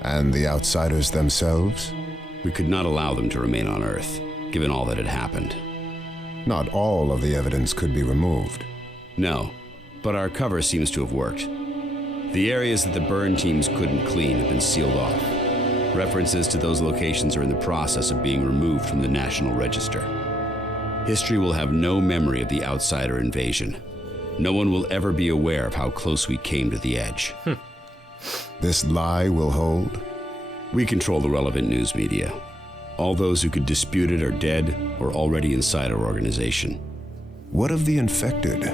And the outsiders themselves? We could not allow them to remain on Earth, given all that had happened. Not all of the evidence could be removed. No, but our cover seems to have worked. The areas that the burn teams couldn't clean have been sealed off. References to those locations are in the process of being removed from the National Register. History will have no memory of the outsider invasion. No one will ever be aware of how close we came to the edge. This lie will hold? We control the relevant news media. All those who could dispute it are dead or already inside our organization. What of the infected?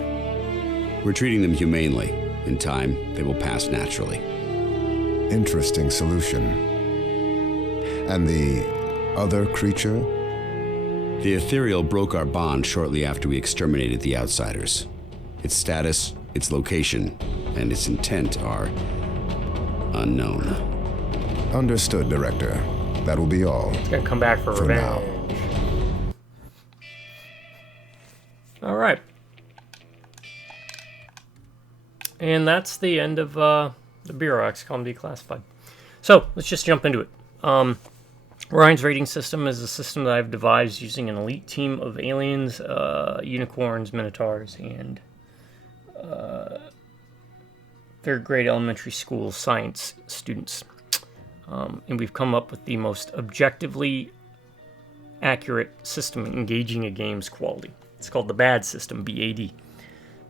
We're treating them humanely. In time, they will pass naturally. Interesting solution. And the other creature? The ethereal broke our bond shortly after we exterminated the outsiders. Its status, its location, and its intent are unknown. Understood, Director. That will be all. It's gonna come back for revenge. Now. All right. And that's the end of the Bureau XCOM Declassified. So let's just jump into it. Ryan's rating system is a system that I've devised using an elite team of aliens, unicorns, minotaurs, and third grade elementary school science students. And we've come up with the most objectively accurate system engaging a game's quality. It's called the BAD system, B-A-D.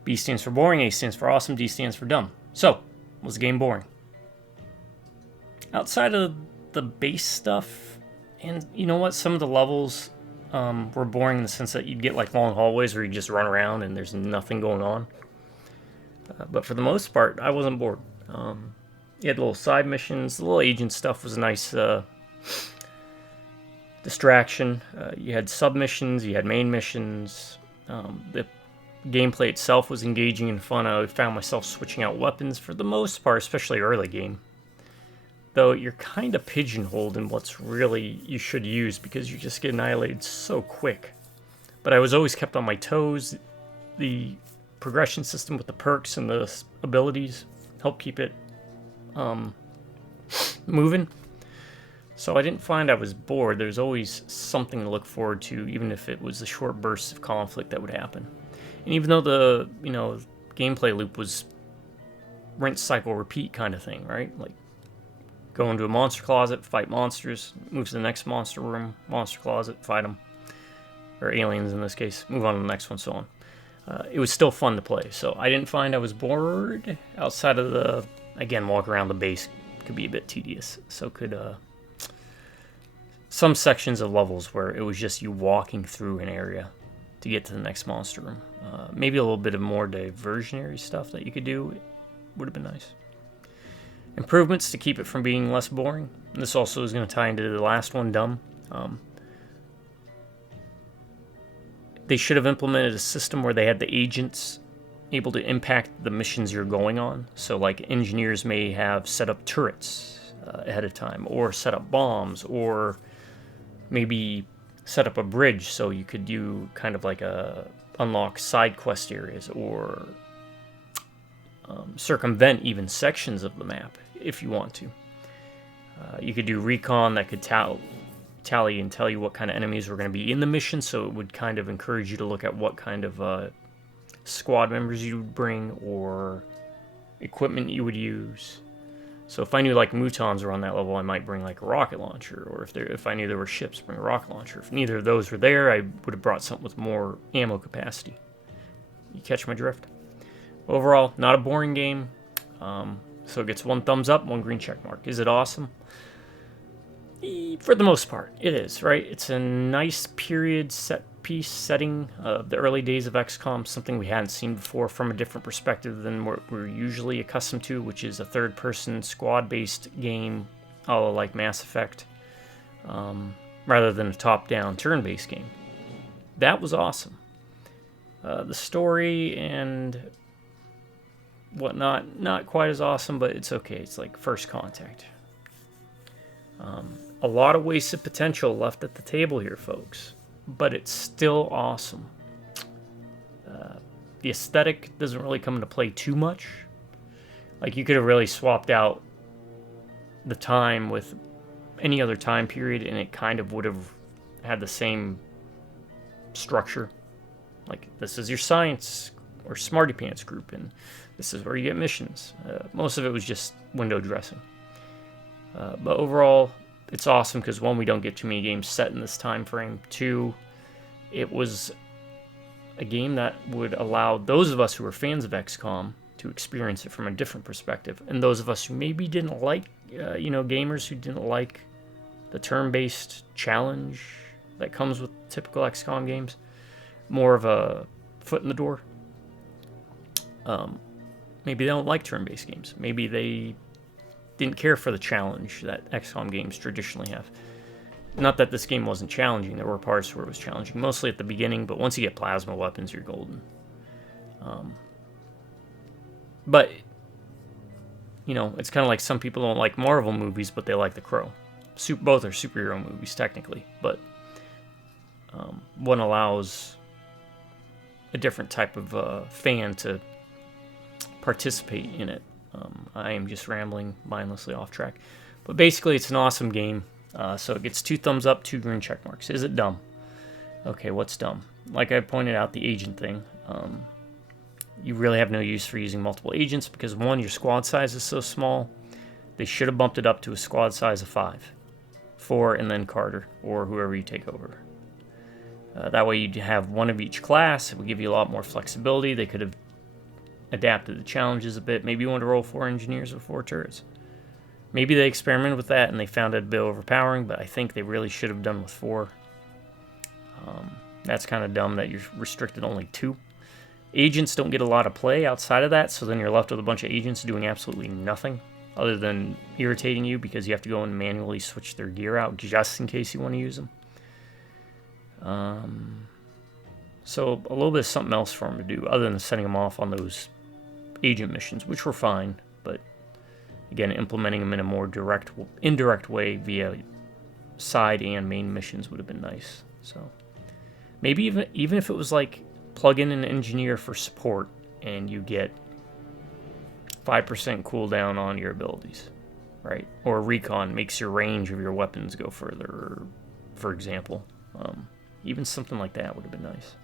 B stands for boring, A stands for awesome, D stands for dumb. So, was the game boring? Outside of the base stuff, and you know what, some of the levels were boring in the sense that you'd get like long hallways where you just run around and there's nothing going on. But for the most part, I wasn't bored. You had little side missions. The little agent stuff was a nice distraction. You had sub-missions, you had main missions. The gameplay itself was engaging and fun. I found myself switching out weapons for the most part, especially early game. Though you're kind of pigeonholed in what's really you should use because you just get annihilated so quick. But I was always kept on my toes. The progression system with the perks and the abilities helped keep it moving. So I didn't find I was bored. There's always something to look forward to, even if it was a short burst of conflict that would happen. And even though the gameplay loop was rinse, cycle, repeat kind of thing, right? Like go into a monster closet, fight monsters, move to the next monster room, monster closet, fight them, or aliens in this case. Move on to the next one, so on. It was still fun to play, so I didn't find I was bored. Outside of the, again, walk around the base could be a bit tedious. So could some sections of levels where it was just you walking through an area to get to the next monster room. Maybe a little bit of more diversionary stuff that you could do would have been nice. Improvements to keep it from being less boring. This also is going to tie into the last one, dumb. They should have implemented a system where they had the agents able to impact the missions you're going on. So like engineers may have set up turrets ahead of time, or set up bombs, or maybe set up a bridge so you could do kind of like a unlock side quest areas, or circumvent even sections of the map if you want to. You could do recon that could tally and tell you what kind of enemies were going to be in the mission, so it would kind of encourage you to look at what kind of squad members you would bring or equipment you would use. So if I knew like Mutons were on that level, I might bring like a rocket launcher, or if I knew there were ships, bring a rocket launcher. If neither of those were there, I would have brought something with more ammo capacity. You catch my drift? Overall, not a boring game. So it gets 1 thumbs up, 1 green check mark. Is it awesome? For the most part, it is, right? It's a nice period set piece setting of the early days of XCOM, something we hadn't seen before from a different perspective than what we're usually accustomed to, which is a third-person squad-based game, a la like Mass Effect, rather than a top-down turn-based game. That was awesome. The story and whatnot, not quite as awesome, but it's okay. It's like First Contact. A lot of wasted potential left at the table here, folks, but it's still awesome. The aesthetic doesn't really come into play too much. Like, you could have really swapped out the time with any other time period, and it kind of would have had the same structure. Like, this is your science or smarty pants group, and this is where you get missions. Most of it was just window dressing. But overall, it's awesome because, one, we don't get too many games set in this time frame. Two, it was a game that would allow those of us who are fans of XCOM to experience it from a different perspective. And those of us who maybe didn't like, gamers who didn't like the turn-based challenge that comes with typical XCOM games, more of a foot in the door. Maybe they don't like turn-based games. Maybe they didn't care for the challenge that XCOM games traditionally have. Not that this game wasn't challenging. There were parts where it was challenging, mostly at the beginning, but once you get plasma weapons, you're golden. But, it's kind of like some people don't like Marvel movies, but they like The Crow. Both are superhero movies, technically, but one allows a different type of fan to participate in it. I am just rambling mindlessly off track. But basically, it's an awesome game. So it gets 2 thumbs up, 2 green check marks. Is it dumb? Okay, what's dumb? Like I pointed out, the agent thing. You really have no use for using multiple agents because, one, your squad size is so small. They should have bumped it up to a squad size of 5. 4, and then Carter, or whoever you take over. That way you'd have 1 of each class. It would give you a lot more flexibility. They could have adapted the challenges a bit. Maybe you want to roll 4 engineers with 4 turrets. Maybe they experimented with that and they found it a bit overpowering, but I think they really should have done with 4. That's kind of dumb that you're restricted only 2. Agents don't get a lot of play outside of that, so then you're left with a bunch of agents doing absolutely nothing other than irritating you because you have to go and manually switch their gear out just in case you want to use them. So a little bit of something else for them to do other than sending them off on those agent missions, which were fine, but again, implementing them in a more indirect way via side and main missions would have been nice. So maybe even if it was like plug in an engineer for support and you get 5% cooldown on your abilities, right? Or recon makes your range of your weapons go further, for example. Even something like that would have been nice.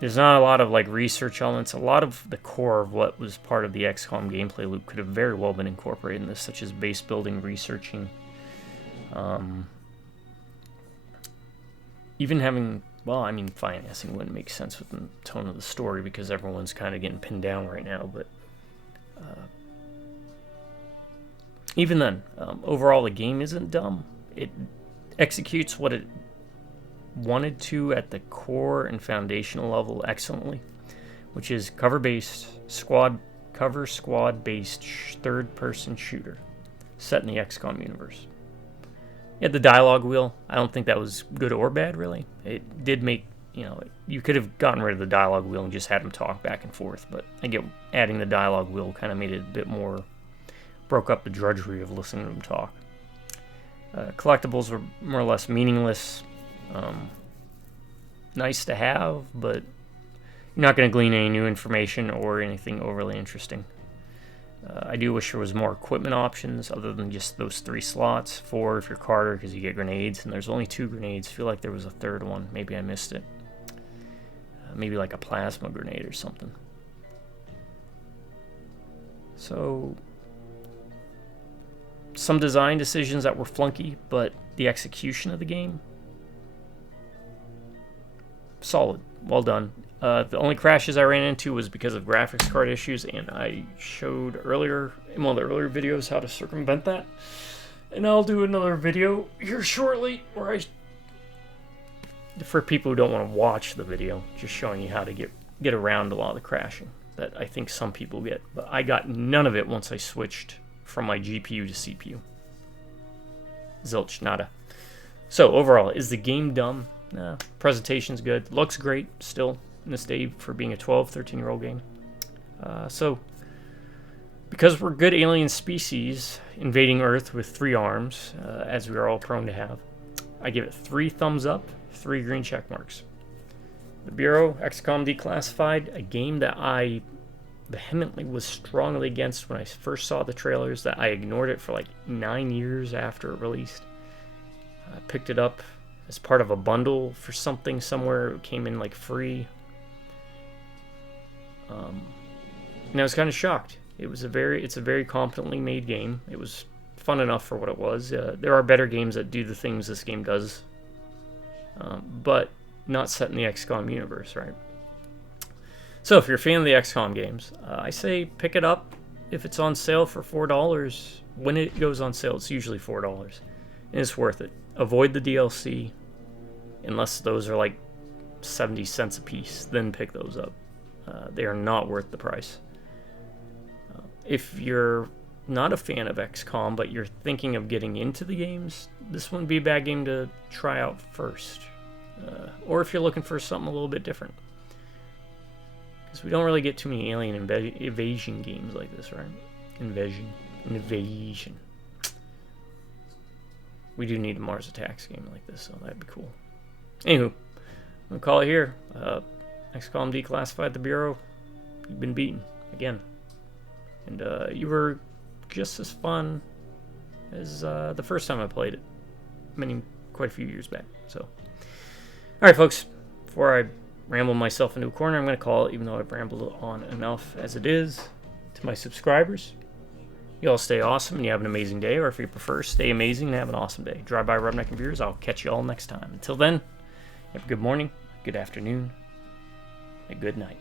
There's not a lot of like research elements. A lot of the core of what was part of the XCOM gameplay loop could have very well been incorporated in this, such as base building, researching, even having, financing wouldn't make sense with the tone of the story because everyone's kind of getting pinned down right now, but even then, overall the game isn't dumb. It executes what it wanted to at the core and foundational level excellently, which is cover-based, squad-based third-person shooter set in the XCOM universe. Yeah, the dialogue wheel, I don't think that was good or bad, really. It did make, you could have gotten rid of the dialogue wheel and just had them talk back and forth, but I get adding the dialogue wheel kind of made it a bit more, broke up the drudgery of listening to them talk. Collectibles were more or less meaningless. Nice to have, but you're not going to glean any new information or anything overly interesting. I do wish there was more equipment options other than just those 3 slots. 4 if you're Carter because you get grenades, and there's only 2 grenades. I feel like there was a third one. Maybe I missed it. Maybe like a plasma grenade or something. So some design decisions that were flunky, but the execution of the game, solid. Well done. The only crashes I ran into was because of graphics card issues, and I showed earlier in one of the earlier videos how to circumvent that. And I'll do another video here shortly where for people who don't want to watch the video, just showing you how to get around a lot of the crashing that I think some people get. But I got none of it once I switched from my GPU to CPU. Zilch, nada. So overall, is the game dumb? Nah. Presentation's good. Looks great still in this day for being a 12, 13-year-old game. So because we're good alien species invading Earth with 3 arms, as we are all prone to have, I give it 3 thumbs up, 3 green check marks. The Bureau, XCOM Declassified, a game that I vehemently was strongly against when I first saw the trailers, that I ignored it for like 9 years after it released. I picked it up as part of a bundle for something somewhere. It came in like free. And I was kind of shocked. It's a very competently made game. It was fun enough for what it was. There are better games that do the things this game does, but not set in the XCOM universe, right? So if you're a fan of the XCOM games, I say pick it up if it's on sale for $4. When it goes on sale, it's usually $4, and it's worth it. Avoid the DLC, unless those are like 70 cents a piece, then pick those up. They are not worth the price. If you're not a fan of XCOM, but you're thinking of getting into the games, this wouldn't be a bad game to try out first. Or if you're looking for something a little bit different. Because we don't really get too many alien invasion games like this, right? Invasion. We do need a Mars Attacks game like this, so that'd be cool. Anywho, I'm going to call it here. XCOM Declassified, the Bureau. You've been beaten. Again. And you were just as fun as the first time I played it. Quite a few years back. So, alright folks, before I ramble myself into a corner, I'm going to call it, even though I've rambled on enough as it is. To my subscribers, you all stay awesome and you have an amazing day, or if you prefer, stay amazing and have an awesome day. Drive by Rubneck and Beers. I'll catch you all next time. Until then, have a good morning, good afternoon, and good night.